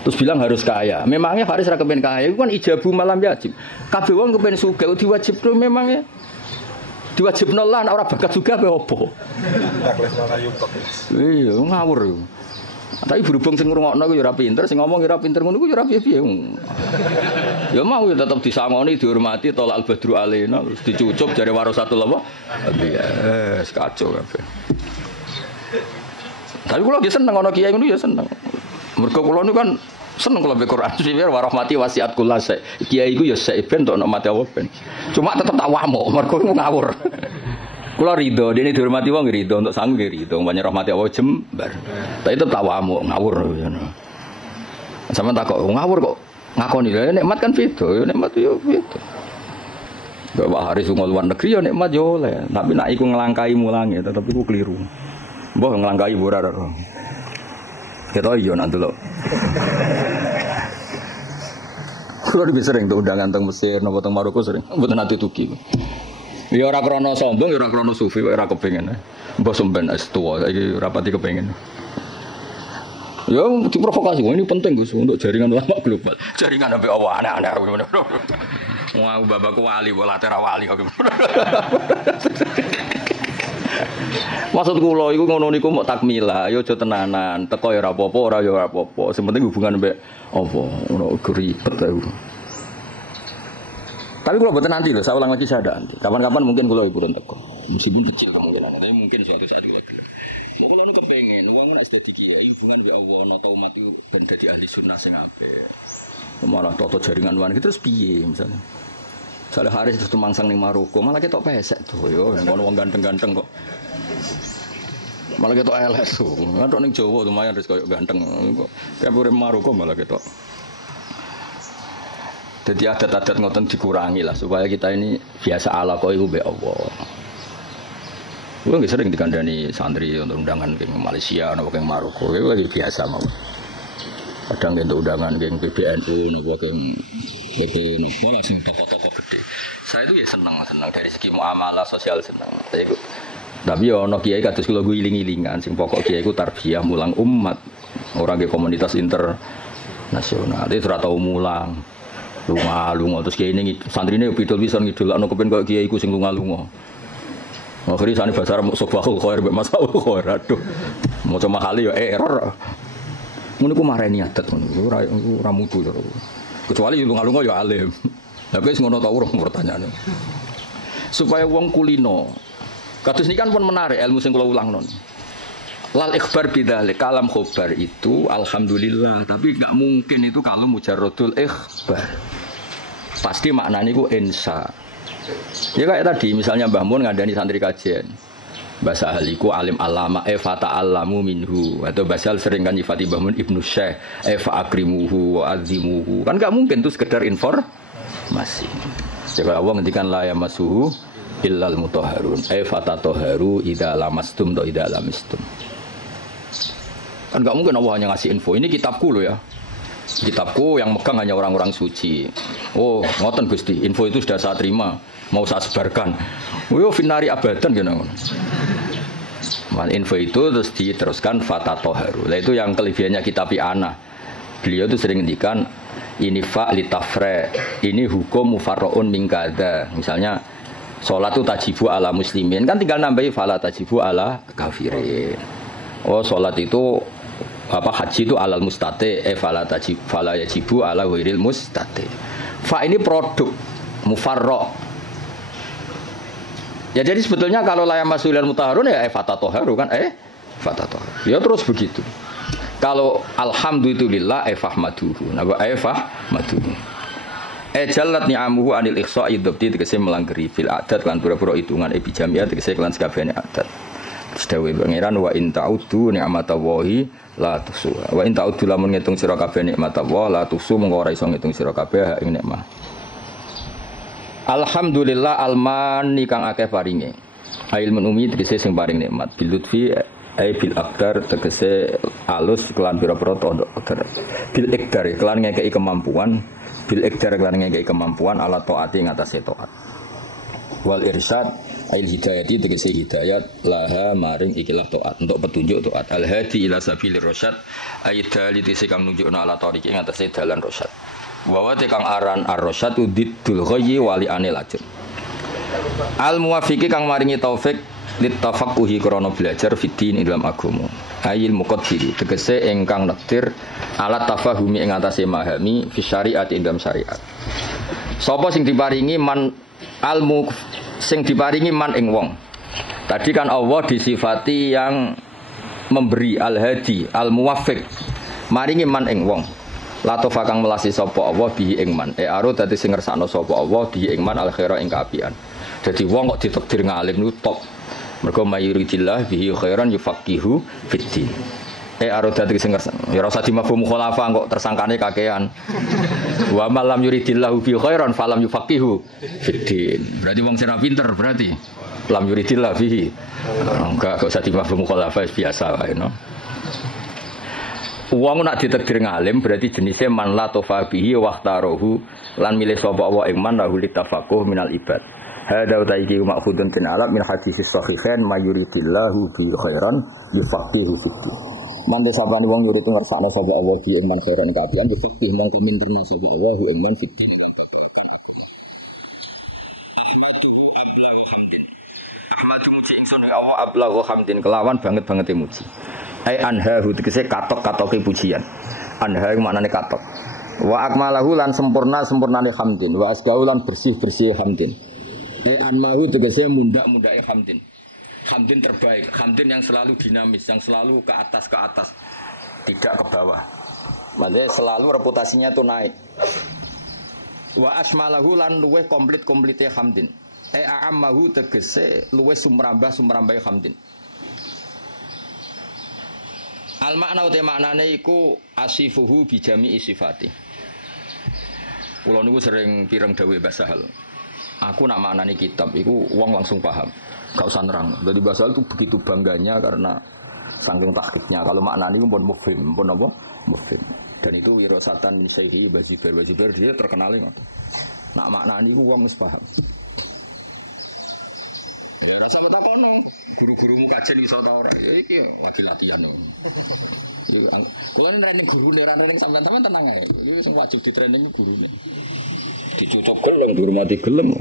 Terus bilang harus kaya. Memangnya Haris ra kepengen kaya, itu kan ijabu malam yajib. Kabeh wong kepengen sugih diwajibno memangnya. Diwajibno lah nek ora bakat juga apa opo. Iya, ngawur yo. Tapi berhubung sing ngrungokno ku yo ora pinter, sing ngomong yo ora pinter ngono ku yo ora piye-piye. Ya mau yo tetep disangoni, dihormati tolak al-badru alaina, terus dicucup jare warasatul apa? Iya, kacau kabeh. Tapi kula ge seneng ana kiai ngono ya seneng. Mergo kula niku kan seneng kalau baca Quran biar warahmati wasiat kula sek. Kiai iku ya sek ben tok nek mati Allah ben. Cuma tetep tak wamuk mergo ngawur. Kula rido, dene dihormati wong rido untuk sangu nggih rido, banyak rahmati Allah jembar. Tapi tetep tak wamuk ngawur ngono. Sama tak kok ngawur kok ngakoni lha nikmat kan beda, ya nikmat yo beda. Bapak Haris wong luar negeri ya nikmat yo oleh, tapi nek iku nglangkai mulange tetep iku keliru. Mbah nglangkai ora ora. Kita iya nak dulu. Kalau lebih sering tuh undangan teng Mesir, nopo teng Maroko sering. Mboten nanti tuki. Ya ora krana sombong, ya ora krana sufi, ora kepengin. Mbah sampean es tua, saiki ora pati kepengin. Ya diprovokasi, ini penting Gus untuk jaringan ulama global. Jaringan sampai Allah aneh-aneh. Wah, babakku wali, bola tera wali kok. Maksud kula iku ngono niku mok takmila, ya aja tenanan. Teko ya ora apa-apa, ora ya ora apa-apa. Sing penting hubungan mbek apa, ngono ribet tahu. Tapi kula mboten nanti lho, saya ulang lagi saya ada nanti. Kapan-kapan mungkin kula purun teko. Meskipun kecil kemungkinannya, tapi mungkin suatu saat kula gelem. Mau kula nu kepengin wong nek dadi kiai hubungan mbek Allah nata umat iku ben dadi ahli sunnah sing apik. Malah toto jaringan wan terus piye misalnya. Soale Haris terus tumangsang ning Maroko, malah ketok pesek to yo, ngono wong ganteng-ganteng kok. Malah ketok LS tuh, ngantuk ning Jawa lumayan wis koyo ganteng kok. Kayak urip Maroko malah ketok. Jadi adat-adat ngoten dikurangi lah supaya kita ini biasa ala kok iku mbek Allah. Kuwi nggih sering dikandani santri untuk undangan ke Malaysia napa ke Maroko, itu lagi biasa mau. Kadang untuk undangan ke PBNU napa ke PP napa lah sing tokoh-tokoh Saya itu ya senang dari segi muamalah sosial senang. Tapi ya ono kiai kados kula guling-gilingan sing pokok kiai iku tarbiyah mulang umat. Orang ke komunitas internasional itu ora tau mulang. Lunga terus kiai ini santrine pidol pisan ngidolakno kepen kok kiai iku sing lunga-lunga. Akhirnya sani bahasa Arab sobahul khair mbek masaul khair. Aduh. Maca mahali ya error. Ngono ku mareni adat ngono. Ora mutu to. Kecuali lunga-lunga ya alim. Lah wis ngono ta urung pertanyaane. Supaya wong kulino. Kados niki kan pun menarik ilmu sing kula ulangno. Lal ikhbar bidzalik kalam khobar itu alhamdulillah, tapi enggak mungkin itu kalau mujarradul ikhbar. Pasti maknanya itu insya. Ya kayak tadi misalnya Mbah Mun ngandani santri kajian. Bahasa ahliku alim alama fata alamu minhu atau bahasa sering kan nyifati Mbah Mun Ibnu Syekh fa akrimuhu wa azimuhu. Kan enggak mungkin itu sekedar informasi. Coba Allah ngendikan la yamassuhu illal mutahharun fata taharu idza lamastum atau idza lamistum. Kan enggak mungkin Allah hanya ngasih info. Ini kitabku loh ya. Kitabku yang megang hanya orang-orang suci. Oh, ngoten Gusti, info itu sudah saya terima, mau saya sebarkan. Yo finari abadan gitu. Info itu terus diteruskan fata toharu. Nah, itu yang kelebihannya kitab Ana. Beliau itu sering ngendikan ini fa litafre, ini hukum mufarraun min kada. Misalnya salat itu tajibu ala muslimin, kan tinggal nambahi fala tajibu ala kafirin. Oh, salat itu haji itu alal mustate fala yajibu ala ghairil mustate. Fa ini produk mufarra. Ya jadi sebetulnya kalau la yamasulul mutahharun ya fata toharu kan fata toharu. Ya terus begitu. Kalau alhamdulillah fahmaduhu. Napa fahmaduhu. Jalat ni'amuhu anil ihsa'i dzabti tegese melanggeri fil adat lan pura-pura hitungan bijamiah tegese kelan sakabehane adat. Sedawe pangeran wa in ta'uddu ni'matallahi la tusuha. Wa in ta'uddu lamun ngitung sira kabeh nikmatallahi la tusu mengko ora iso ngitung sira kabeh ing nikmat. Alhamdulillah almani kang akeh paringe. Ail menumi tegese sing paring nikmat bil lutfi bil aqdar tegese alus kelan pira-pira tandha bil iqdar kelan ngekeki kemampuan bil iqdar kelan ngekeki kemampuan ala taati ngatasé taat. Wal irsyad ail hidayati tegese hidayat laha maring ikilah taat untuk petunjuk taat al hadi ila sabilir rasyad aidali tegese kang nunjukna ala tariqi ngatasé dalan rasyad wa te kang aran ar-rasyad diddul ghayyi wali anil ajr al muwafiqi kang maringi taufik litafaqquhi krana belajar fiddin dalam agama ayil muqaddiri tegese ingkang nektir ala tafahumi ing atase mahami fi syariat dalam syariat. Sapa sing diparingi man almu sing diparingi man ing wong. Tadi kan Allah disifati yang memberi al-hadi, al-muwaffiq. Maringi man ing wong. Latofa kang melasi sapa Allah bihi ing man. Aro dadi sing ngersakno sapa Allah bihi ing man al-khaira ing kaapian. Dadi wong kok ditakdir ngalim niku top. Mergo mayuridillah bihi khairan yufaqihu fiddin. Aro dadi sing ngersakno. Ya ora usah dimafhum khulafa kok tersangkane kakean. Wa malam yuridillahu bi khairan falam yufaqihu fiddin. Berarti wong sing pinter berarti. Lam yuridillah bihi. Enggak usah dimafhum khulafa biasa wae no. Wong nak ditakdir ngalim berarti jenisnya man la tofa bihi waqtarohu lan milih sapa Allah ing man lahu litafaqquh minal ibad. Hada utaiki ma'khudun bin arab min hadis sahihain mayuridillahu bi khairan yufaqihu fiddin. Mande sabane wong nyuruti ngersakno sapa Allah bi ing man khairan kabian yufaqihu mongko minterno sapa Allah ing man fiddin kang babakan. Ahmaduhu ablaghu hamdin. Ahmadu muji ingsun Allah ablaghu hamdin kelawan banget muji. Ai anhahu tegese katok-katoke pujian. Anha iku maknane katok. Wa akmalahu lan sempurnane hamdin, wa asgau lan bersih hamdin. Ai anmahu tegese mundak-mundake hamdin. Hamdin terbaik, hamdin yang selalu dinamis, yang selalu ke atas, tidak ke bawah. Maksudnya selalu reputasinya itu naik. Wa asmalahu lan luweh komplit-komplite hamdin. Ai a'ammahu tegese luweh sumrambah-sumrambahe hamdin. Al makna uta maknane iku asifuhu bi jami'i sifati. Kula niku sering pireng dawuh Basahal. Aku nak maknane kitab iku wong langsung paham. Gak usah nerang. Dari Basahal itu begitu bangganya karena saking tahqiqnya. Kalau maknane iku pun mufhim, pun apa? Mufhim. Dan itu wirasatan min syaihi Bazibir dia terkenal. Nak maknani ku wong wis paham. Ya rasa metakono, guru-gurumu kajen iso ta ora? Ya iki lagi latihan. Iki kula training gurune ora training sampean-sampean tenang ae. Iki sing wajib di-training gurune. Dicucuk gelem, dihormati gelem.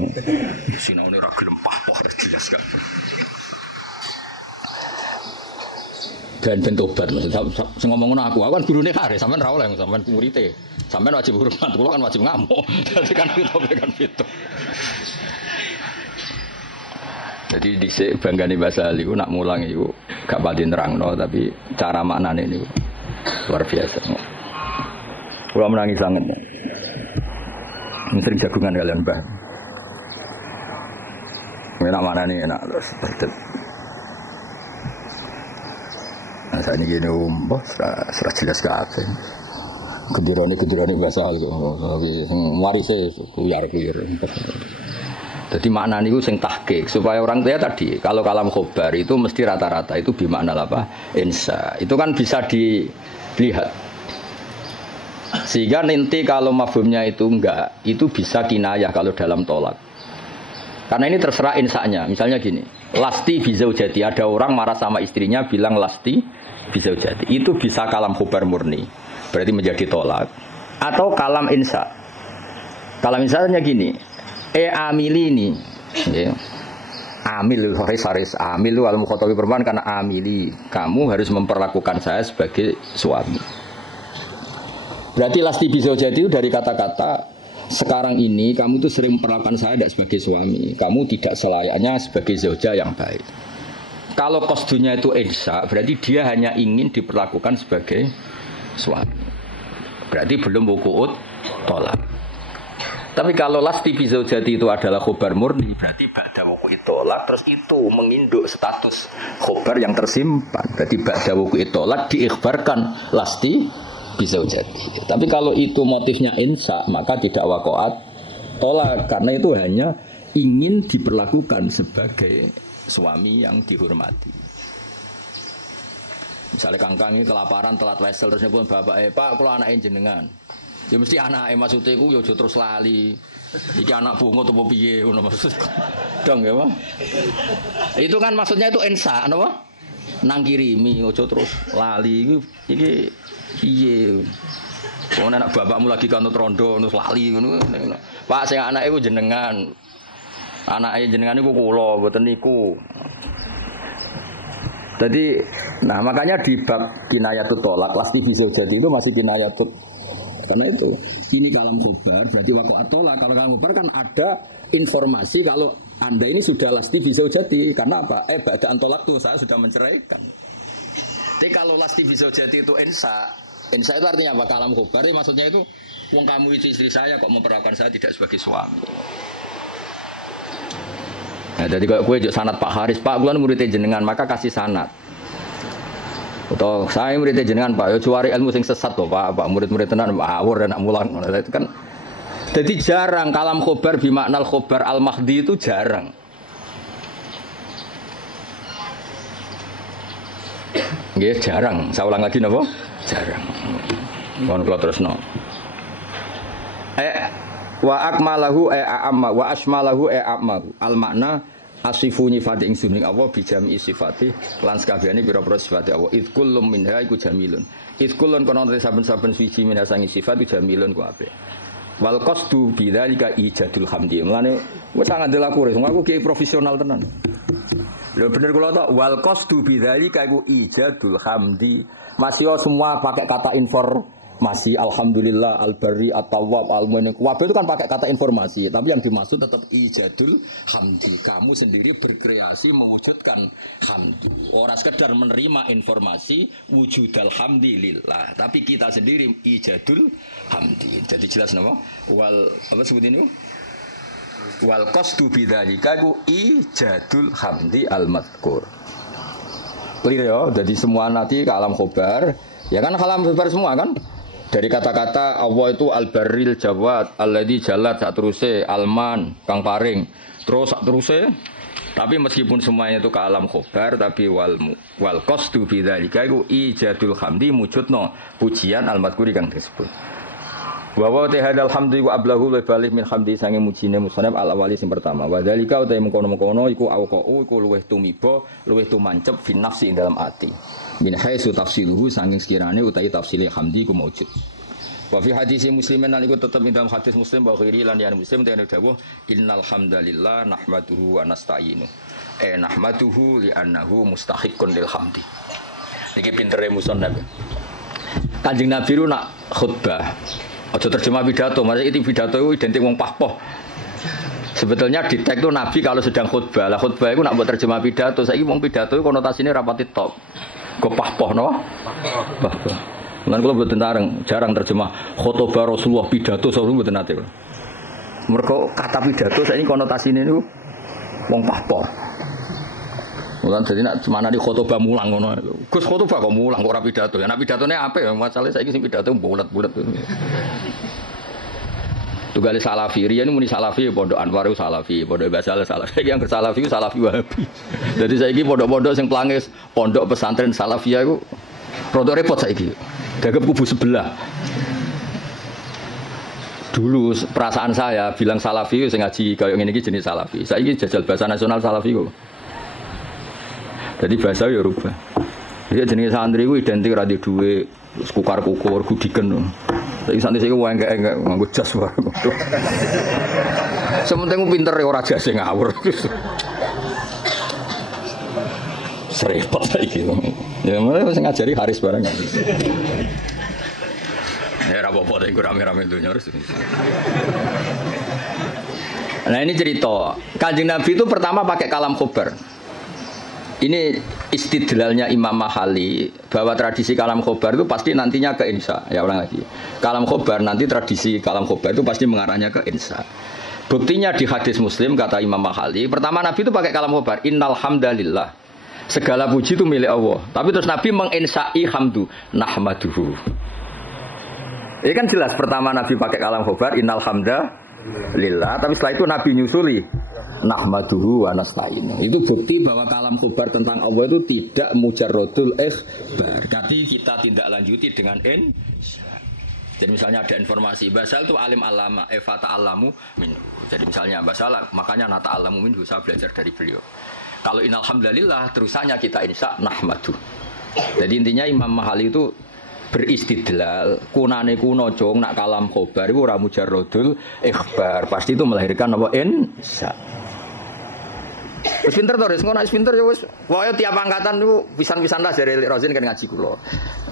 Sinaune ora gelem pah jelas kan. Ben tobat maksud sing ngomong ngono aku kan gurune kare sampean ra oleh sampean murid-e. Sampean wajib hormat, kula kan wajib ngamuk. Dadi kan itu. Jadi dhisik banggane bahasa Ali ku nak mulang iku gak pati nerangno tapi cara maknane niku luar biasa. Kula menangi sanget. Sering jagungan kalian Mbah. Enak maknane enak terus tetep. Nah, saat ini gini serah jelas kabeh. Gendirane bahasa Ali kok warise kuyar-kuyar. Jadi makna niku sing tahqiq supaya orang tua tadi kalau kalam khobar itu mesti rata-rata itu bimakna apa? Insa. Itu kan bisa dilihat. Sehingga nanti kalau mafhumnya itu enggak, itu bisa kinayah kalau dalam tolak. Karena ini terserah insanya. Misalnya gini, lasti bizaujati, ada orang marah sama istrinya bilang lasti bizaujati. Itu bisa kalam khobar murni. Berarti menjadi tolak atau kalam insa. Kalau misalnya gini, amili ini, ya. Amil haris amilu al mukhatabi perempuan karena amili, kamu harus memperlakukan saya sebagai suami. Berarti lasti bizaujati itu dari kata-kata sekarang ini kamu tuh sering memperlakukan saya tidak sebagai suami, kamu tidak selayaknya sebagai zauja yang baik. Kalau qasdunya itu insa, berarti dia hanya ingin diperlakukan sebagai suami. Berarti belum wuku'ut tolak. Tapi kalau lasti bizaujati itu adalah khobar murni, berarti ba'da wuku'it tolak, terus itu menginduk status khobar yang tersimpan. Berarti ba'da wuku'it tolak diikhbarkan lasti bizaujati. Tapi kalau itu motifnya insa, maka tidak wakoat tolak, karena itu hanya ingin diperlakukan sebagai suami yang dihormati. Misalnya kangkang ini kelaparan telat wesel terus pun bapak Pak kalau anaknya jenengan ya mesti anaknya maksudnya itu ya terus lali iki anak bungo atau piye ngono maksud dong ya Pak itu kan maksudnya itu ensa napa nang kirimi ojo terus lali iki piye wong anak bapakmu lagi kanut rondo terus lali ngono Pak sing anake ku jenengan anake jenengan niku kula mboten niku. Jadi, nah makanya di bab kinayatut tolak, lasti bizaujati itu masih kinayatut. Karena itu, ini kalam khobar, berarti waqa'at tolak. Kalau kalam khobar kan ada informasi kalau Anda ini sudah lasti bizaujati. Karena apa? Ba'daan tolak itu saya sudah menceraikan. Jadi kalau lasti bizaujati itu insa itu artinya apa? Kalam khobar, maksudnya itu, wong kamu itu istri saya kok memperlakukan saya tidak sebagai suami. Nah, jadi kalau gue sanad Pak Haris, Pak gue muridnya jenengan, maka kasih sanad. Atau saya muridnya jenengan Pak, yo cari ilmu sing sesat loh Pak murid-murid tenan awur dan nak mulang. Itu kan, jadi jarang kalam khobar bimaknal khobar al mahdi itu jarang. Nggih jarang. Saya ulang lagi napa? Jarang. Mohon kula terusno. Wa akmalahu a'amma wa asmalahu a'ammahu al makna asifu nyifati ing suning Allah bijami sifati lan sakabehane pira-pira sifati Allah id kullum minha iku jamilun id kullun kono saben-saben suci minha sangi sifat iku jamilun ku apik wal qasdu bidzalika ijadul hamdi mulane wis sangat delaku aku kiai profesional tenan lho bener kula tok wal qasdu bidzalika iku ijadul hamdi masih semua pakai kata masih alhamdulillah al-barri at-tawwab al-mu'min kabeh itu kan pakai kata informasi tapi yang dimaksud tetap ijadul hamdi kamu sendiri berkreasi mewujudkan hamdu orang sekedar menerima informasi wujudal hamdilillah tapi kita sendiri ijadul hamdi jadi jelas nama wal apa sebut ini wal qasdu bidzalika ku ijadul hamdi al-madhkur clear ya jadi semua nanti ke alam khobar ya kan kalam khobar semua kan. Dari kata-kata Allah itu al-barril jawad alladzi jalat sak teruse alman kang paring terus sak teruse tapi meskipun semuanya itu ke alam khobar tapi wal qasdu bidzalika iku ijadul hamdi mujudno pujian al-madhkuri kang disebut Wa wa tahadal hamdi wa ablahu wa balih min hamdi sange mujine musannaf al awali sing pertama. Wa dzalika uta mengkono-mengkono iku auqau iku luweh tumiba, luweh tumancep fi nafsi ing dalam ati. Min haitsu tafsiluhu sanging sekirane utahi tafsile hamdi ku maujud. Wa fi hadis muslimin lan iku tetep ing dalam hadis muslim wa ghairi lan ya muslim tene dawuh innal hamdalillah nahmaduhu wa nasta'inu. Nahmaduhu li annahu mustahiqqun lil hamdi. Iki pintere musannaf. Kanjeng Nabi ru nak khutbah aja terjemah pidato, maksudnya itu pidato itu identik wong pahpoh. Sebetulnya di teks itu Nabi kalau sedang khutbah, lah khutbah itu nak buat terjemah pidato, saiki wong pidato itu konotasinya rapati top. Go pahpoh no? Pahpoh. Lan kula mboten jarang terjemah khutbah Rasulullah pidato sawu mboten nate. Mergo kata pidato saiki konotasine niku wong pahpoh. Mulan jadi nak cemana di khutbah mulang ngono. Gus khutbah kok mulang kok ora pidato. Ya nek pidatone apik ya masalahe saiki sing pidato bulet-bulet. Tugale Salafi, riyen muni Salafi pondok Anwar Salafi, pondok Basal Salafi, yang ke Salafi Salafi Wahabi. Jadi saiki pondok-pondok sing pelangis pondok pesantren Salafiyah iku rada repot saiki. Dagep kubu sebelah. Dulu perasaan saya bilang Salafi sing ngaji kaya ngene iki jenis Salafi. Saiki jajal bahasa nasional Salafi kok. Jadi bahasa ya rubah. Jadi jenenge santri ku identik ra di duwe kukar-kukur gudiken. Saiki santri sing enggak nganggo jas wae. Sementing pinter ora jase ngawur. Serempet saiki. Ya mulai sing ngajari Haris barang. Ya ora apa-apa nek rame-rame dunya harus. Nah ini cerita. Kanjeng Nabi itu pertama pakai kalam khobar. Ini istidlalnya Imam Mahali bahwa tradisi kalam khobar itu pasti nantinya ke insya. Ya ulang lagi. Kalam khobar nanti tradisi kalam khobar itu pasti mengarahnya ke insya. Buktinya di hadis Muslim kata Imam Mahali, pertama Nabi itu pakai kalam khobar. Innal hamdalillah. Segala puji itu milik Allah. Tapi terus Nabi menginsai hamdu nahmaduhu. Ini kan jelas pertama Nabi pakai kalam khobar innal hamdalillah. Tapi setelah itu Nabi nyusuli nahmaduhu wa nasta'inu. Itu bukti bahwa kalam khobar tentang Allah itu tidak mujarrodul ikhbar. Tapi kita tindak lanjuti dengan insya. Jadi misalnya ada informasi Basal itu alim alama fata alamu minhu. Jadi misalnya Basal makanya nata alamu minhu saya belajar dari beliau. Kalau innal hamdalillah terusannya kita insya nahmadu. Jadi intinya Imam Mahali itu beristidlal kunane kuno jong nak kalam khobar itu ora mujarrodul ikhbar. Pasti itu melahirkan apa insya. Wis pinter to, ngono wis pinter ya wis. Pokoke tiap angkatan niku pisan-pisan lah jare Rozin kan ngaji kula.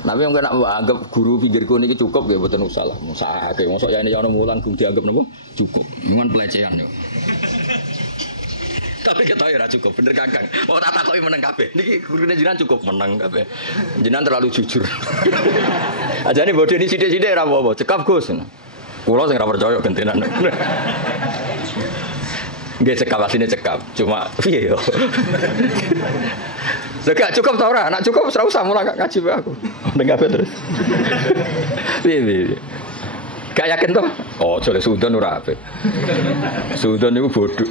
Tapi wong nek anggap guru pinggirku niki cukup nggih mboten usah lah. Musake mosok ya ini ana mulang gung dianggap napa? Cukup. Ngan pelecehan yo. Tapi ketoke ora cukup, bener Kakang. Mau tak takoki meneng kabeh. Niki gurune jenengan cukup meneng kabeh. Jenengan terlalu jujur. Ajane bodoni sithik-sithik ora apa-apa. Cekap Gus. Kula sing ora percaya gentenan. Nggih cekap asline cekap. Cuma piye yo. Lha cukup ta ora? Nek cukup ora usah mulang ngaji aku. Meneng kabeh terus. Piye. Gak yakin toh? Oh, jare suudon ora apik. Suudon niku bodho.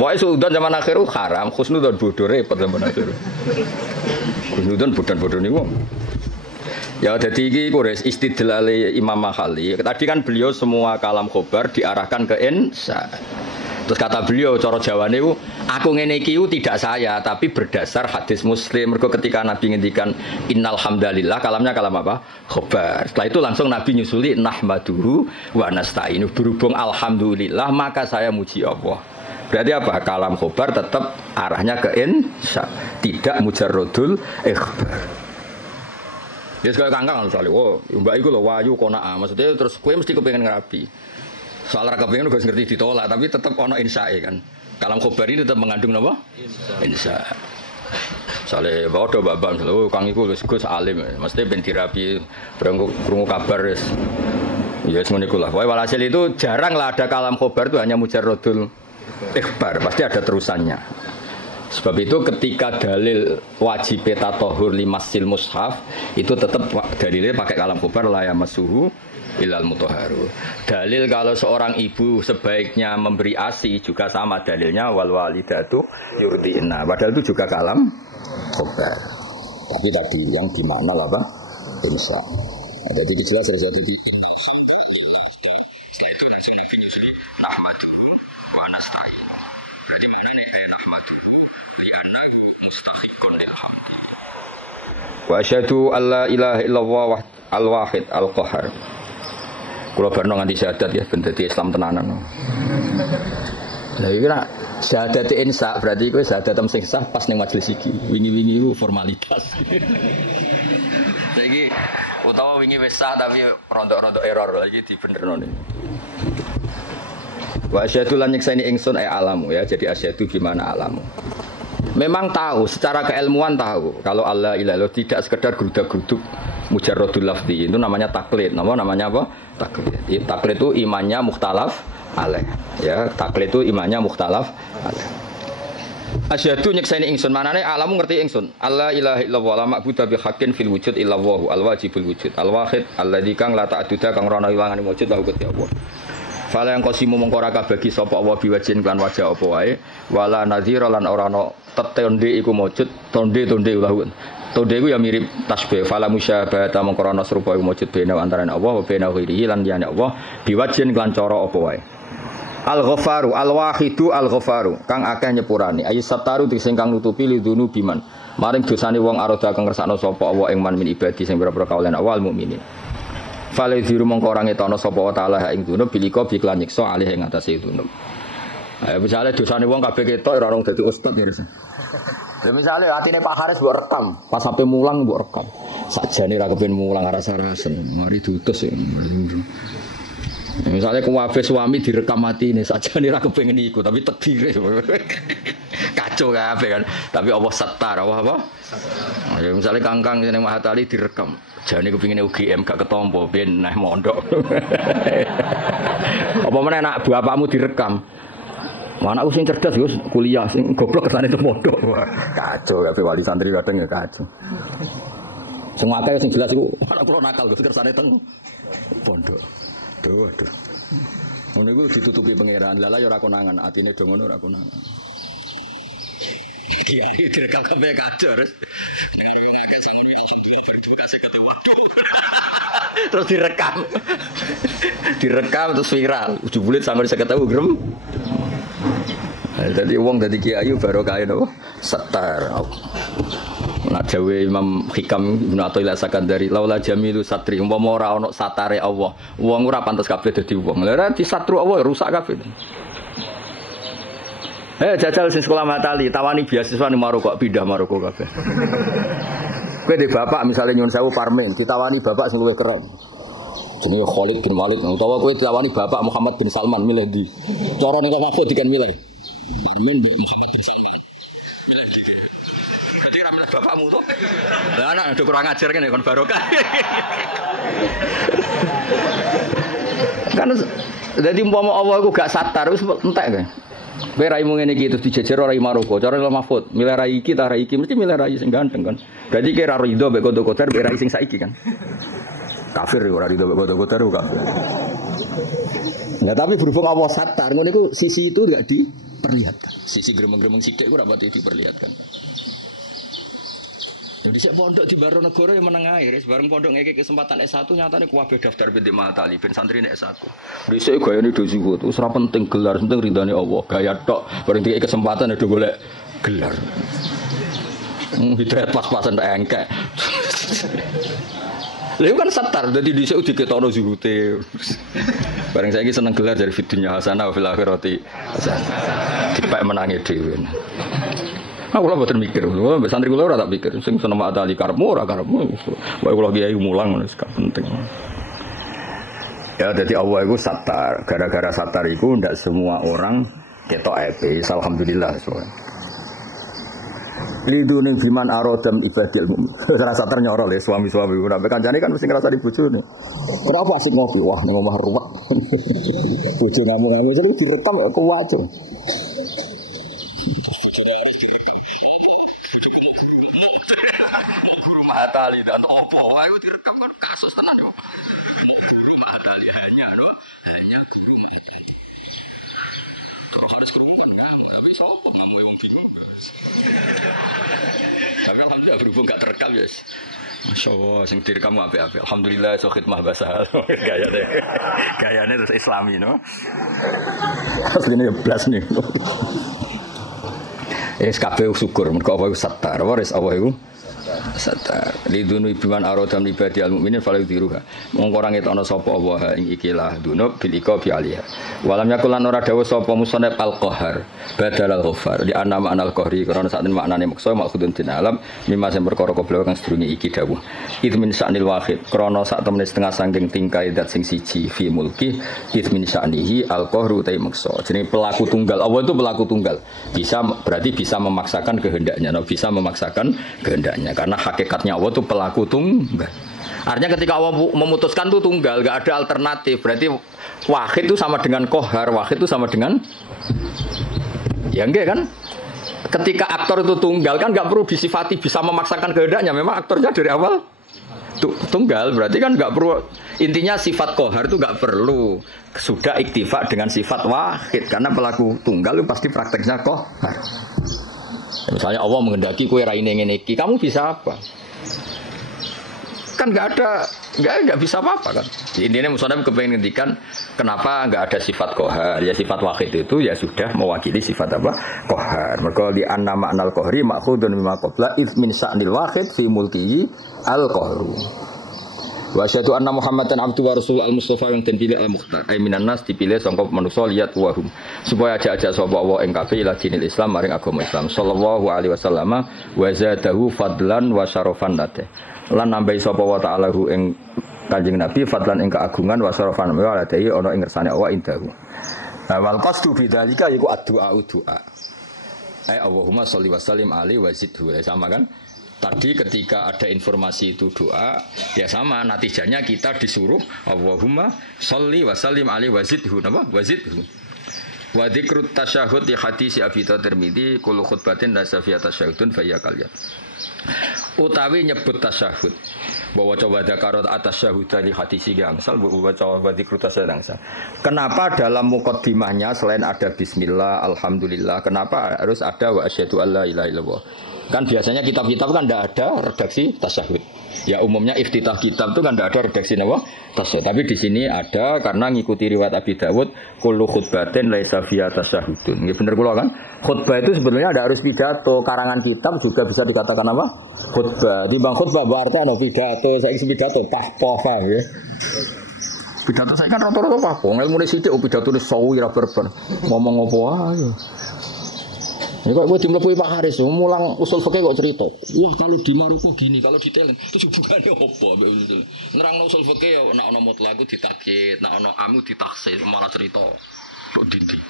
Wae suudon zaman akhir haram, khusnudon bodho repot zaman akhir. Khusnudon bodan-bodho niku. Ya dadi iki kures istidlale Imam Mahali. Tadi kan beliau semua kalam khobar diarahkan ke insya. Terus kata beliau cara Jawane ku aku ngene iki tidak saya tapi berdasar hadis Muslim. Mergo ketika Nabi ngendikan innal hamdalillah kalamnya kalam apa? Khobar. Setelah itu langsung Nabi nyusuli nahmaduhu wa nasta'inu. Berhubung alhamdulillah maka saya muji Allah. Berarti apa? Kalam khobar tetap arahnya ke insya, tidak mujarrodul ikhbar. Ya sekali kangkang misalnya, oh mbak iku lho wayu konaa. Maksudnya terus kowe mesti kepengin ngerabi. Soal raka pengen gue ngerti ditolak, tapi tetap ono insya kan. Kalam khobar ini tetap mengandung apa? Insya. Soalnya bawa do babam, oh kang iku gus alim, mesti ben dirapi, berunggu kabar res. Ya semuanya kulah. Wah walhasil itu jarang lah ada kalam khobar itu hanya mujarrodul ikhbar, pasti ada terusannya. Sebab itu ketika dalil wajib tatahur limasil mushaf itu tetap dalilnya pakai kalam khobar la yamassuhu ilal mutahharu. Dalil kalau seorang ibu sebaiknya memberi ASI juga sama dalilnya wal walidatu yurdina. Padahal itu juga kalam khobar. Tapi tadi yang di mana apa? Insya. Jadi jelas terjadi Wa asyhadu alla ilaha illallah al-wahid al-qahhar. Kula barno nganti syahadat ya ben dadi Islam tenanan. Lah iki ora syahadat insa berarti kowe syahadat sing sah pas ning majelis iki. Wingi-wingi iku formalitas. Saiki utawa wingi wis sah tapi rontok-rontok error lagi dibenerno nih. Wa asyhadu lan nyekseni ingsun alamu ya. Jadi asyhadu gimana alamu. Memang tahu, secara keilmuan tahu kalau Allah ilallah tidak sekedar gerudak-geruduk mujarradul lafzi itu namanya taklid. Namanya apa? Taklid. Taklid itu imannya mukhtalaf alaih. Ya, taklid itu imannya mukhtalaf alaih. Asyhadu nyekseni ingsun manane alamu ngerti ingsun. Allah ilaha illallah la ma'budu bi haqqin fil wujud illallah al wajibul wujud al wahid alladzi kang la ta'duda kang ora ana ilangane wujud lahu Gusti Allah. Fala yang kosimu mongko ora kabagi sapa wa biwajin kan wajah apa wae wala nadhira lan ora ana tetonde iku mujud tonde ulah tonde iku ya mirip tasbih fala musyabahata mongko ana serupa iku mujud bena antarané Allah wa bena ghairihi lan liyane Allah biwajin kan cara apa wae al-ghafaru al-wahidu al-ghafaru kang akeh nyepurane ayi sataru sing kang nutupi lidunu biman maring dosane wong aroda kang ngersakno sapa Allah ing man min ibadi sing pira-pira kaulan awal mukminin. Fale diru mongko ora ngetono sapa wa taala ing dunub bilika biklan nyiksa alih ing atase dunub. Misale dosane wong kabeh ketok ora dadi ustaz ya. Ya misale atine Pak Haris mbok rekam, pas sampe mulang mbok rekam. Sakjane ra kepen mulang rasa-rasen, mari diutus ya. Misale kuwabe suami direkam atine, sakjane ra kepengin iku tapi takdire. Kacau kabeh kan. Tapi Allah setar, apa? Ya misale Kangkang jeneng Mahatali direkam. Jane kepingine UGM gak ketompo ben neh mondok. Apa meneh anak bapakmu direkam. Anakku sing cerdas yo kuliah sing goblok kesane itu mondok. Kacau kabeh wali santri kadang ya kacau. Sing akeh sing jelas iku anak kula nakal Gus kersane teng pondok. Duh. Ngono iku ditutupi pangeran. Lala ya ora konangan, atine do ngono ora konangan. Kiai direkam kabeh kacau terus. Agak sangun alhamdulillah berdua kasih ketua. Terus direkam terus viral. Ujung bulit sangun saya ketemu grem. Jadi wong dadi kiai baru kae no setar. Nak jawe Imam Hikam Ibnu Athaillah Sakandari laula jamilu satri umpama ora ana satare Allah. Wong ora pantes kabeh dadi wong. Lha ora disatru Allah rusak kabeh. Jajal sing sekolah Matali, tawani beasiswa ning Maroko pindah Maroko kabeh. Kowe de bapak misalnya nyuwun sewu parmen, ditawani bapak sing luwih keren. Jenenge Khalid bin Walid, utawa kowe ditawani bapak Muhammad bin Salman milih ndi? Cara ning kok dikan milih. Parmen Jadi ramlah bapakmu to. Lah anak do kurang ajar kene kon barokah. Kan dadi umpama Allah iku gak satar wis entek kae. Kowe raimu ngene iki terus dijejer ora Maroko, cara Imam Mahfud, milih rai iki ta rai iki mesti milih rai sing ganteng kan. Berarti kira rido mek kodo-kodo mek rai sing saiki kan. Kafir ora rido mek kodo-kodo kafir. Nah tapi berhubung Allah satar ngono iku sisi itu enggak diperlihatkan. Sisi gremeng-gremeng sithik ku ora pati diperlihatkan. Jadi saya pondok di Baronegoro yang menengah akhir, bareng pondok ngeke kesempatan S1 nyatanya kuwabe daftar binti Mahatali, ben santri nek S1. Dhisik gayane do singgo, wis ora penting gelar, penting ridane Allah. Gaya tok, bareng dikek kesempatan do golek gelar. Hidayat pas-pasan tak engkek. Lha kan setar, dadi dhisik diketono zuhute. Bareng saiki seneng gelar dari fidunya hasanah fil akhirati. Dipek menangi dhewe. Aku lah boten mikir, mbek santri kula ora tak pikir, sing seneng Mahatali karepmu ora karepmu. Wae kula kiai mulang wis gak penting. Ya jadi Allah itu satar, gara-gara satar itu ndak semua orang ketok epe, alhamdulillah soalnya. Lidune biman arodam ibadil mukmin. Ora satar nyorol ya suami-suami ku nek kancane kan mesti ngrasa di bojone. Kenapa asik ngopi? Wah ning omah ruwet. Bojo ngomong-ngomong terus direkam kuat. Mahatali dan opo ayo direkam kan kasus tenan kok. Guru Mahatali hanya guru Mahatali. Harus guru kan tapi sapa mau yang bingung. Tapi alhamdulillah berhubung gak terekam ya. Masyaallah sing direkam apik-apik. Alhamdulillah iso khidmah bahasa gayane terus islami no. Asline blas nih. Kabeh syukur mergo apa iku satar, waris Allah iku satar lidunu biman aradam ibadi almukminin fala yudhiruha mongko ora ngetokno sapa Allah ing ikilah dunub bil iqabi alaiha walam yakulan ora dawuh sapa musannaf al-qahar badal al-ghaffar di anna ma'nal qahri karena sak maknane maksa maksudun din alam mimma sing perkara koblo kang sedurunge iki dawuh idmin sa'nil wahid krana sak temene setengah saking tingkai dat sing siji fi mulki idmin sa'nihi al-qahru ta maksa jenenge pelaku tunggal Allah itu pelaku tunggal bisa berarti bisa memaksakan kehendaknya bisa memaksakan kehendaknya karena hakikatnya Allah itu pelaku tunggal. Artinya ketika Allah memutuskan itu tunggal, enggak ada alternatif. Berarti wahid itu sama dengan kohar, wahid itu sama dengan ya enggak kan? Ketika aktor itu tunggal kan enggak perlu disifati bisa memaksakan kehendaknya. Memang aktornya dari awal tunggal, berarti kan enggak perlu. Intinya sifat kohar itu enggak perlu. Sudah iktifa dengan sifat wahid karena pelaku tunggal itu pasti prakteknya kohar. Misalnya Allah menghendaki kue raine ngene iki, kamu bisa apa? Kan enggak bisa apa-apa kan. Intinya musannaf kepengen ngendikan kenapa enggak ada sifat qahar? Ya sifat wahid itu ya sudah mewakili sifat apa? Qahar. Mergo di anna ma'nal qahri ma'khudun mimma qabla id min sa'nil wahid fi mulkihi al-qahru. Wa asyhadu anna Muhammadan abdu wa rasul al-mustafa yang den pilih al-mukhtar. Ai minan nas dipilih sangka manusa liat wa hum. Supaya ajak-ajak sapa wa ing kabeh ila dinil Islam maring agama Islam. Sallallahu alaihi wasallam wa zadahu fadlan wa syarafan late. Lan nambahi sapa wa ta'ala hu ing Kanjeng Nabi fadlan ing keagungan wa syarafan wa late ana ing ngersane Allah indahu. Wal qasdu bidzalika iku ad-du'a du'a. Ai Allahumma sholli wa sallim alaihi wa zidhu. Sama kan? Tadi ketika ada informasi itu doa, ya sama natijanya kita disuruh Allahumma sholli wa sallim alaihi wa zidhu, napa? Wa zidhu. Wa dzikrut tasyahhud di hadis Abi Tirmidzi kullu khutbatin la safiyata tasyahhudun fa ya kalyan. Utawi nyebut tasyahhud. Bahwa coba dzakarat atas syahud di hadis iki angsal bahwa coba dzikrut tasyahhud angsal. Kenapa dalam muqaddimahnya selain ada bismillah, alhamdulillah, kenapa harus ada wa asyhadu alla ilaha illallah? Kan biasanya kitab-kitab kan tidak ada redaksi tasyahud. Ya umumnya iftitah kitab itu kan tidak ada redaksi apa? Tasyahud. Tapi di sini ada karena ngikuti riwayat Abi Dawud kullu khutbatin laisa fiha tasyahudun. Nggih bener kula kan? Khutbah itu sebenarnya tidak harus pidato. Karangan kitab juga bisa dikatakan apa? Khutbah. Timbang khutbah berarti ana pidato, saiki pidato pah ya. Pidato saya kan rata-rata pah. Ilmu sithik pidato ne sawi ra berben. Ngomong apa wae. Ya kok gue dimlepuhi Pak Haris, mulang usul fikih kok cerita. Wah kalau di Maroko gini, kalau di Thailand itu hubungannya apa? Nerangno usul fikih ya nek ana mutlak iku ditakyid, nek ana amu ditakhsis, malah cerita. Kok dindi.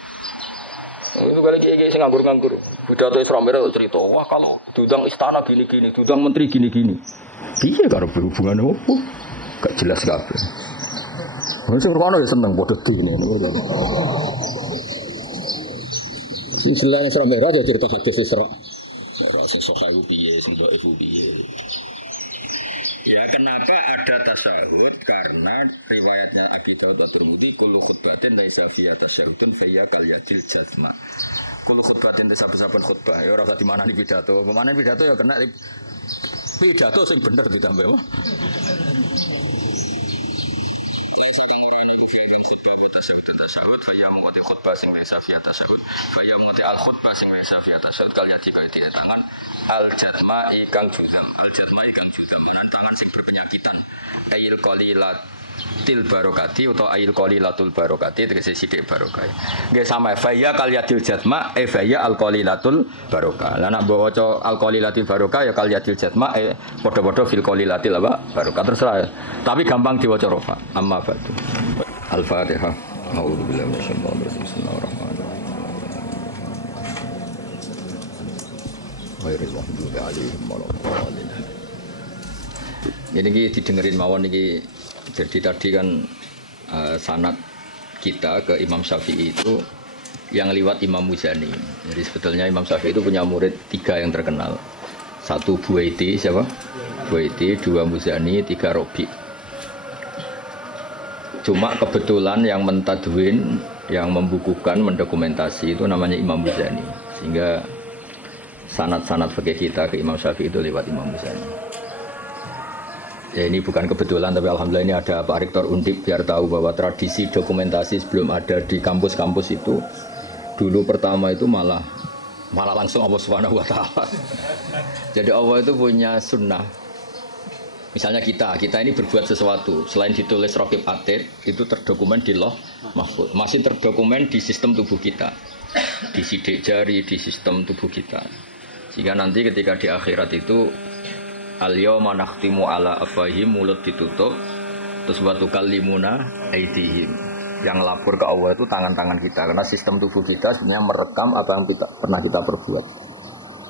Itu kali iki sing nganggur-nganggur. Pidato Isra Mi'raj cerita, wah kalau diundang istana gini-gini, diundang menteri gini-gini. Piye karo hubungannya apa? Gak jelas kabeh. Wong sing ngono ya seneng padha dene. Sing selain Isra Mi'raj ya cerita hadis Isra. Mi'raj sing sahih piye, sing dhaif piye. Ya kenapa ada tasyahud? Karena riwayatnya Abi Dawud at-Tirmidzi kullu khutbatin laisa fiha tasyahudun fa ya kal yadil jazma. Kullu khutbatin saben-saben khutbah ya ora di mana pidato. Pemane pidato ya kena pidato sing bener ditambah. Al-khutbah sing wis safiat tasawuf kalian dibagi tangan al-jazma ingkang juzam lan tangan sing berpenyakitan ail qalilatil barokati utawa ail qalilatul barokati tegese sithik barokah nggih sama faya kaliyatil jazma faya al-qalilatul barokah lan nek mbok waca al-qalilatil barokah ya kaliyatil jazma padha-padha fil qalilatil apa barokah terserah tapi gampang diwaca rofa amma ba'du al-fatihah a'udzubillahi minasyaitonir rajim bismillahirrahmanirrahim ini didengerin mawon ini. Jadi tadi kan sanad kita ke Imam Syafi'i itu yang lewat Imam Muzani. Jadi sebetulnya Imam Syafi'i itu punya murid 3 yang terkenal. 1 Buaiti, siapa? Buaiti, 2 Muzani, 3 Robi. Cuma kebetulan yang mentadwin, yang membukukan, mendokumentasi itu namanya Imam Muzani. Sehingga sanad-sanad fikih kita ke Imam Syafi'i itu lewat Imam Muzani. Ya ini bukan kebetulan, tapi alhamdulillah ini ada Pak Rektor Undip biar tahu bahwa tradisi dokumentasi sebelum ada di kampus-kampus itu dulu pertama itu malah malah langsung Allah Subhanahu wa taala. Jadi Allah itu punya sunnah. Misalnya kita ini berbuat sesuatu, selain ditulis Raqib Atid, itu terdokumen di Lauh Mahfuz. Masih terdokumen di sistem tubuh kita. Di sidik jari, di sistem tubuh kita. Sehingga nanti ketika di akhirat itu al-yawma nakhtimu ala afwahihim, mulut ditutup, terus wa tukallimuna aydihim. Yang lapor ke Allah itu tangan-tangan kita, karena sistem tubuh kita sebenarnya merekam apa yang pernah kita perbuat.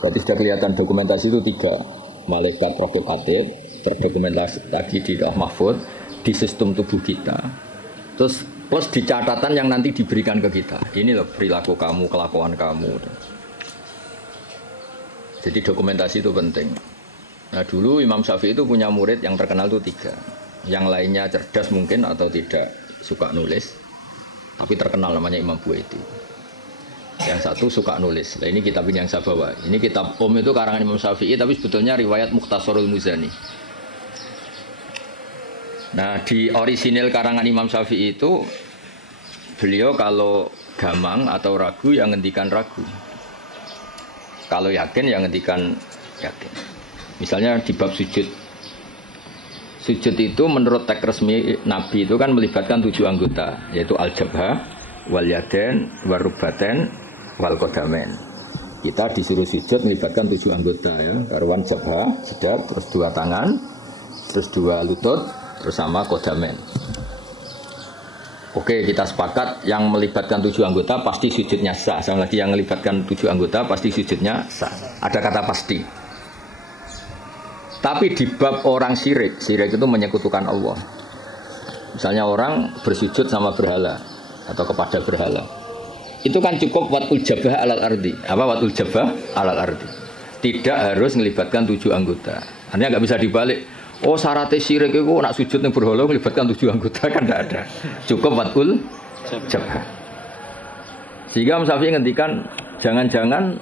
Berarti sudah kelihatan dokumentasi itu 3. Malaikat Raqib Atid terdokumentasi lagi di Lauh Mahfuz, di sistem tubuh kita. Terus plus di catatan yang nanti diberikan ke kita. Ini loh perilaku kamu, kelakuan kamu. Jadi dokumentasi itu penting. Nah dulu Imam Syafi'i itu punya murid yang terkenal itu 3. Yang lainnya cerdas mungkin atau tidak suka nulis, tapi terkenal namanya Imam Buaiti. Yang satu suka nulis. Nah, ini kitab ini yang saya bawa. Ini kitab itu karangan Imam Syafi'i, tapi sebetulnya riwayat Mukhtasarul Muzani. Nah di orisinil karangan Imam Syafi'i itu beliau kalau gamang atau ragu yang ngendikan ragu, kalau yakin yang ngendikan yakin. Misalnya di bab sujud itu menurut teks resmi Nabi itu kan melibatkan 7 anggota, yaitu al-jabhah, wal yaden, wal rubaten, wal qadamen. Kita disuruh sujud melibatkan 7 anggota ya, karuan jabhah, jedab, terus 2 tangan, terus 2 lutut, terus sama qadamen. Oke, kita sepakat yang melibatkan 7 anggota pasti sujudnya sah. Sama lagi yang melibatkan 7 anggota pasti sujudnya sah. Ada kata pasti. Tapi di bab orang syirik itu menyekutukan Allah. Misalnya orang bersujud sama berhala atau kepada berhala. Itu kan cukup watul jabah alal ardi. Apa watul jabah alal ardi? Tidak harus melibatkan 7 anggota. Artinya nggak bisa dibalik. Oh syaratnya syirik itu nak sujud yang berhala melibatkan 7 anggota kan tidak ada. Cukup watul jabah. Sehingga Imam Syafi'i ngendikan jangan-jangan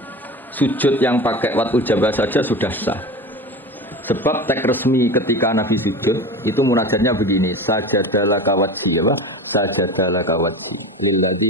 sujud yang pakai watul jabah saja sudah sah. Sebab teks resmi ketika Nabi sujud itu munajatnya begini, sajadalah kawajhi, apa? Sajadalah kawajhi lilladzi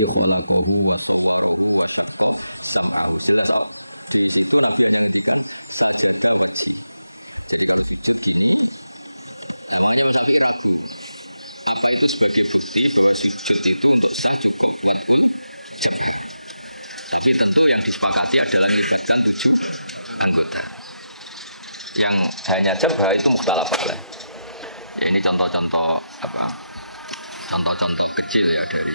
yang hanya jabah itu mukhtalafah lah. Ya, ini contoh-contoh apa? Contoh-contoh kecil ya dari.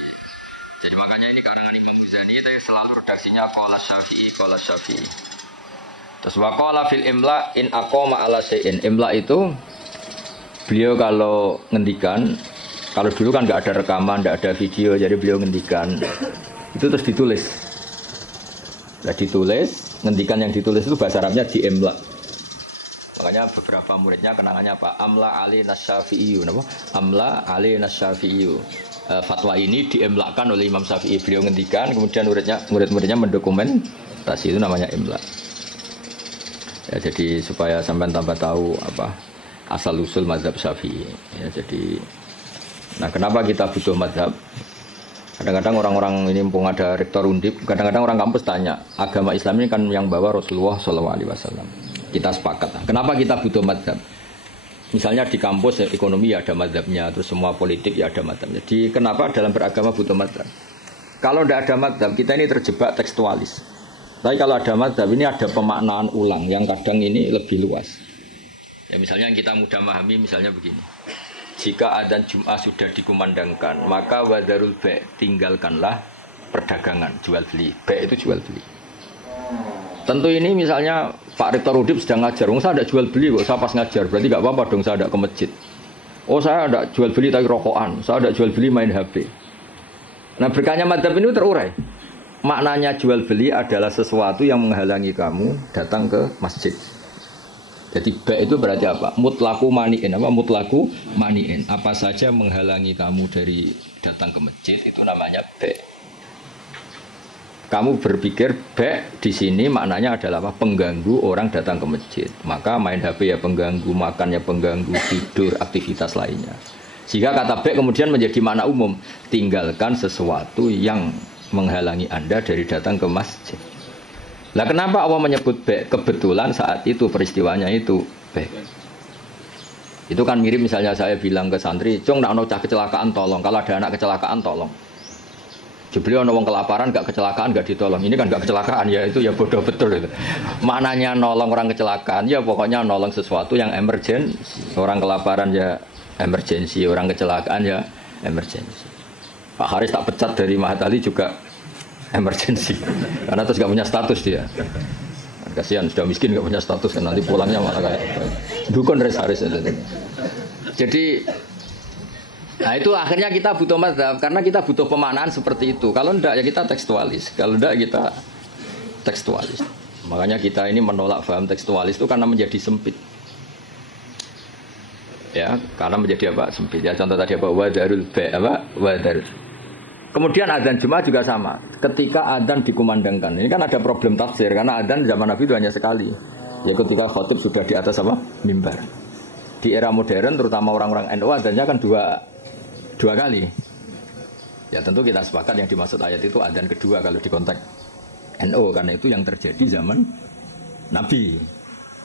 Jadi makanya ini karangan Imam Muzani itu selalu redaksinya qala Syafi'i. Terus wa qala fil imla in aqama ala syai'in. Imla itu beliau kalau ngendikan, kalau dulu kan enggak ada rekaman, enggak ada video, jadi beliau ngendikan itu terus ditulis. Nah ditulis, ngendikan yang ditulis itu bahasa Arabnya di imla. Makanya beberapa muridnya kenangannya apa? Amla Ali Nasyafi'i, apa? Amla Ali Nasyafi'i. Fatwa ini diemlakan oleh Imam Syafi'i. Beliau ngendikan, kemudian murid-muridnya mendokumentasi, itu namanya imla. Ya, jadi supaya sampai tambah tahu apa asal usul mazhab Syafi'i. Ya, jadi, nah kenapa kita butuh mazhab? Kadang-kadang orang-orang ini mumpung ada rektor undip, kadang-kadang orang kampus tanya, agama Islam ini kan yang bawa Rasulullah SAW. Kita sepakat. Kenapa kita butuh mazhab? Misalnya di kampus ya, ekonomi ya ada mazhabnya, terus semua politik ya ada mazhabnya. Jadi kenapa dalam beragama butuh mazhab? Kalau tidak ada mazhab, kita ini terjebak tekstualis. Tapi kalau ada mazhab, ini ada pemaknaan ulang yang kadang ini lebih luas. Ya misalnya yang kita mudah memahami, misalnya begini. Jika adzan Jum'ah sudah dikumandangkan, maka wadarul bai', tinggalkanlah perdagangan, jual beli. Bai' itu jual beli. Tentu ini misalnya Pak Rektor Udip sedang ngajar, saya ada jual beli kok, saya pas ngajar, berarti nggak apa-apa dong saya ada ke masjid. Oh saya ada jual beli tapi rokokan, saya ada jual beli main HP. Nah berkahnya madzhab ini terurai. Maknanya jual beli adalah sesuatu yang menghalangi kamu datang ke masjid. Jadi ba' itu berarti apa? Mutlaku mani'in, apa? Mutlaku mani'in. Apa saja menghalangi kamu dari datang ke masjid itu namanya ba'. Kamu berpikir ba' di sini maknanya adalah apa? Pengganggu orang datang ke masjid. Maka main HP ya pengganggu, makan ya pengganggu, tidur, aktivitas lainnya. Jika kata ba' kemudian menjadi makna umum, tinggalkan sesuatu yang menghalangi Anda dari datang ke masjid. Lah kenapa Allah menyebut be? Kebetulan saat itu peristiwanya itu be. Itu kan mirip misalnya saya bilang ke santri, "Cung, nak ono cah kecelakaan tolong. Kalau ada anak kecelakaan tolong." Jebule ono wong kelaparan gak kecelakaan gak ditolong. Ini kan gak kecelakaan ya, itu ya bodoh betul itu. Maknanya nolong orang kecelakaan ya pokoknya nolong sesuatu yang emergency. Orang kelaparan ya emergency, orang kecelakaan ya emergency. Pak Haris tak pecat dari Mahatali juga emergency. Karena terus gak punya status dia. Kasihan sudah miskin gak punya status kan nanti pulangnya malah kayak dukun Haris. Jadi nah itu akhirnya kita butuh mazhab karena kita butuh pemaknaan seperti itu. Kalau enggak ya kita tekstualis. Kalau enggak kita tekstualis. Makanya kita ini menolak paham tekstualis itu karena menjadi sempit. Ya, karena menjadi apa? Sempit. Ya contoh tadi apa? Wadarul ba apa? Wadarul. Kemudian adzan Jumat juga sama. Ketika adzan dikumandangkan, ini kan ada problem tafsir karena adzan zaman Nabi itu hanya sekali. Ya ketika khotib sudah di atas apa? Mimbar. Di era modern terutama orang-orang NU adzannya kan dua kali. Ya tentu kita sepakat yang dimaksud ayat itu adzan kedua kalau di konteks NU karena itu yang terjadi zaman Nabi.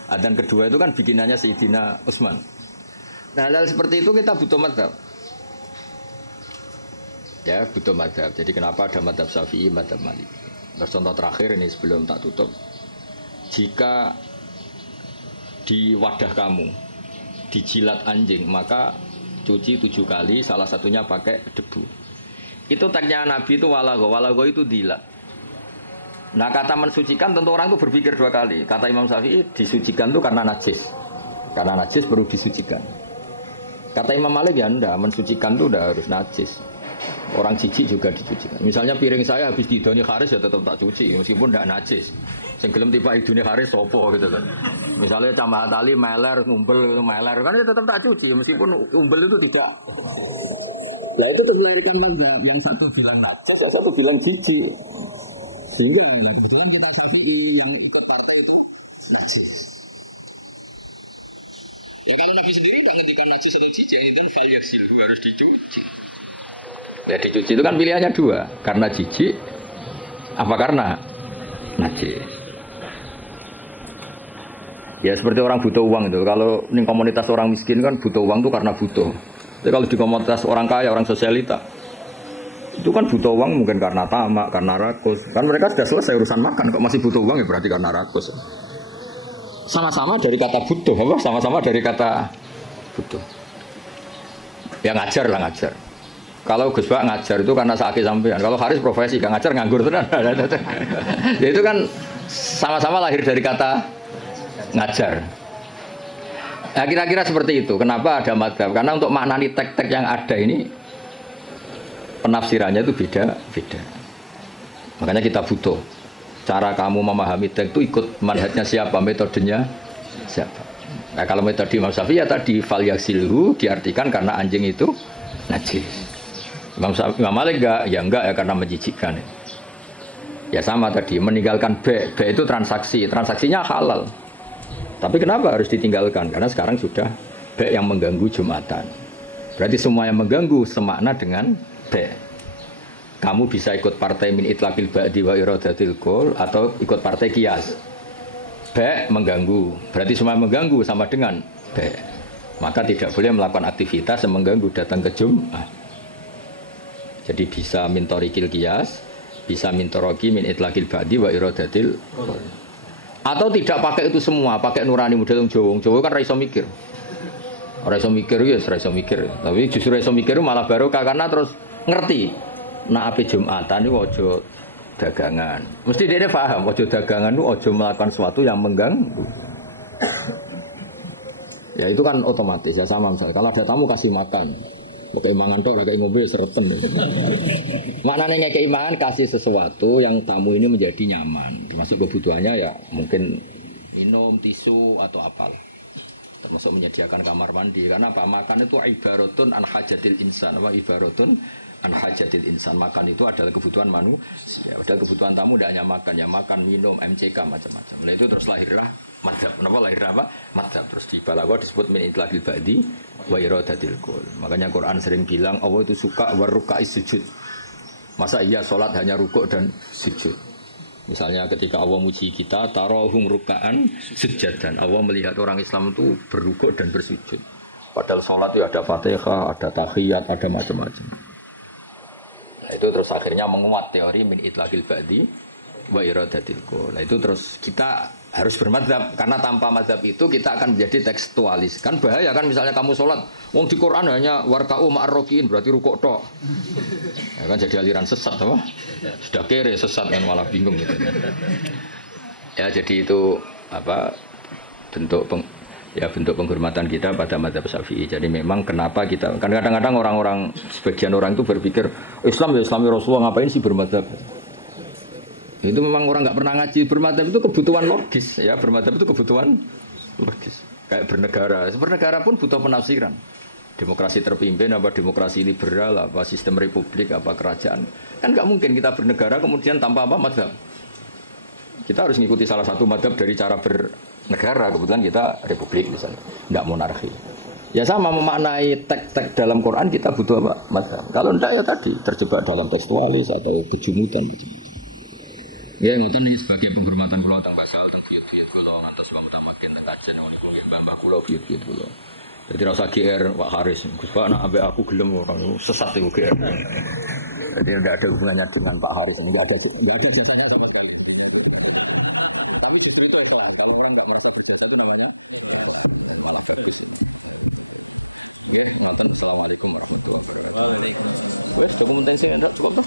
Adzan kedua itu kan bikinannya Sayyidina Utsman. Nah, hal seperti itu kita butuh mazhab. Ya, butuh mazhab. Jadi kenapa ada mazhab Syafi'i, mazhab Maliki. Contoh terakhir ini sebelum tak tutup. Jika di wadah kamu dijilat anjing, maka cuci 7 kali, salah satunya pakai debu. Itu tagnya Nabi itu walago itu dilat. Nah kata mensucikan tentu orang itu berpikir 2 kali. Kata Imam Syafi'i disucikan itu karena najis. Karena najis perlu disucikan. Kata Imam Malik ya enggak, mensucikan itu udah harus najis. Orang jijik juga dicucikan. Misalnya piring saya habis didoni Haris ya tetap tak cuci meskipun tidak najis. Sing gelem tiba idune Haris sopo gitu kan. Misalnya Cambah Tali meler ngumpel meler kan ya tetap tak cuci meskipun umbel itu tidak. Lah itu terus melahirkan mazhab yang satu bilang najis, yang satu bilang jijik. Sehingga nah kebetulan kita Syafi'i yang ikut partai itu najis. Ya kalau Nabi sendiri tidak ngendikan najis atau jijik itu kan fal yaksilhu harus dicuci. Ya dicuci itu kan pilihannya 2, karena jijik apa karena najis. Ya seperti orang butuh uang itu. Kalau di komunitas orang miskin kan butuh uang itu karena butuh. Tapi kalau di komunitas orang kaya, orang sosialita itu kan butuh uang mungkin karena tamak, karena rakus. Kan mereka sudah selesai urusan makan, kok masih butuh uang ya berarti karena rakus. Sama-sama dari kata butuh, apa? Sama-sama dari kata butuh. Ya ngajar lah ngajar. Kalau Gus Bak ngajar itu karena sakit sampean. Kalau Haris profesi, gak ngajar nganggur tenan. Ya itu kan sama-sama lahir dari kata ngajar. Nah kira-kira seperti itu. Kenapa ada madzhab? Karena untuk maknani tek-tek yang ada ini penafsirannya itu beda-beda. Makanya kita butuh. Cara kamu memahami tek itu ikut manhajnya siapa, metodenya siapa. Nah kalau metode Imam Syafi'i ya tadi fal yaksilhu diartikan karena anjing itu najis. Imam Malik enggak ya karena menjijikkan. Ya sama tadi meninggalkan B itu transaksinya halal. Tapi kenapa harus ditinggalkan? Karena sekarang sudah B yang mengganggu Jumatan. Berarti semua yang mengganggu semakna dengan B. Kamu bisa ikut partai min itlaqil ba'di wa iradatil qul atau ikut partai qiyas. B mengganggu. Berarti semua yang mengganggu sama dengan B. Maka tidak boleh melakukan aktivitas yang mengganggu datang ke Jumat. Jadi bisa mintorikil qiyas, bisa mintoroki min itlaqil ba'di wa iradatil qul. Atau tidak pakai itu semua, pakai nurani model Jawa kan ra iso mikir. Ora iso mikir ya, ora iso mikir. Tapi justru ra iso mikir malah barokah karena terus ngerti. Nah ape Jumatan niku aja dagangan. Mesti dia paham, aja dagangan niku aja melakukan sesuatu yang mengganggu. Ya itu kan otomatis ya sama misalnya. Kalau ada tamu kasih makan. Pakai mangan tok kayak ngombe sereten. Maknanya ngekei mangan kasih sesuatu yang tamu ini menjadi nyaman. Termasuk kebutuhannya ya mungkin minum, tisu atau apalah. Termasuk menyediakan kamar mandi karena apa? Makan itu ibaratun an hajatil insan. Apa ibaratun an hajatil insan. Makan itu adalah kebutuhan manusia. Padahal kebutuhan tamu tidak hanya makan, ya makan, minum, MCK macam-macam. Nah itu terus lahirlah madzhab. Kenapa lahir apa? Madzhab. Terus di Balaghah disebut min itlaqil ba'di wa iradatil qul. Makanya Quran sering bilang Allah itu suka waruka'is sujud. Masa iya sholat hanya rukuk dan sujud. Misalnya ketika Allah muji kita, tarohum ruka'an sujadan. Allah melihat orang Islam itu berrukuk dan bersujud. Padahal sholat itu ada Fatihah, ada tahiyat, ada macam-macam. Nah, itu terus akhirnya menguat teori min itlaqil ba'di wa iradatil qul. Nah, itu terus kita harus bermadzhab karena tanpa mazhab itu kita akan menjadi tekstualis. Kan bahaya kan misalnya kamu sholat, wong di Quran hanya warka'u ma'ar rakiin berarti rukuk tok. Ya kan jadi aliran sesat apa? Sudah kere sesat kan malah bingung gitu. Ya jadi itu apa bentuk penghormatan kita pada mazhab Syafi'i. Jadi memang kenapa kita kan kadang-kadang orang-orang sebagian orang itu berpikir Islam ya Islami Rasulullah ngapain sih bermadzhab? Itu memang orang nggak pernah ngaji. Bermadzhab itu kebutuhan logis ya, bermadzhab itu kebutuhan logis. Kayak bernegara pun butuh penafsiran. Demokrasi terpimpin apa demokrasi liberal apa sistem republik apa kerajaan. Kan nggak mungkin kita bernegara kemudian tanpa apa madzhab. Kita harus mengikuti salah satu madzhab dari cara bernegara. Kebetulan kita republik misalnya, nggak monarki. Ya sama memaknai teks-teks dalam Quran kita butuh apa madzhab. Kalau enggak ya tadi terjebak dalam tekstualis atau kejumutan. Ya, ngoten ini sebagai penghormatan kula teng basal teng buyut-buyut kula ngantos wong utamaken teng kajen niku nggih mbah kula buyut-buyut kula. Jadi rasa GR Pak Haris, Gus Pak nak ambek aku gelem orang sesat itu GR. Jadi enggak ada hubungannya dengan Pak Haris, enggak ada jasanya sama sekali intinya itu. Tapi justru itu ikhlas. Kalau orang enggak merasa berjasa itu namanya malah bagus. Nggih, ngoten. Assalamualaikum warahmatullahi wabarakatuh. Wes, dokumentasi enggak cukup.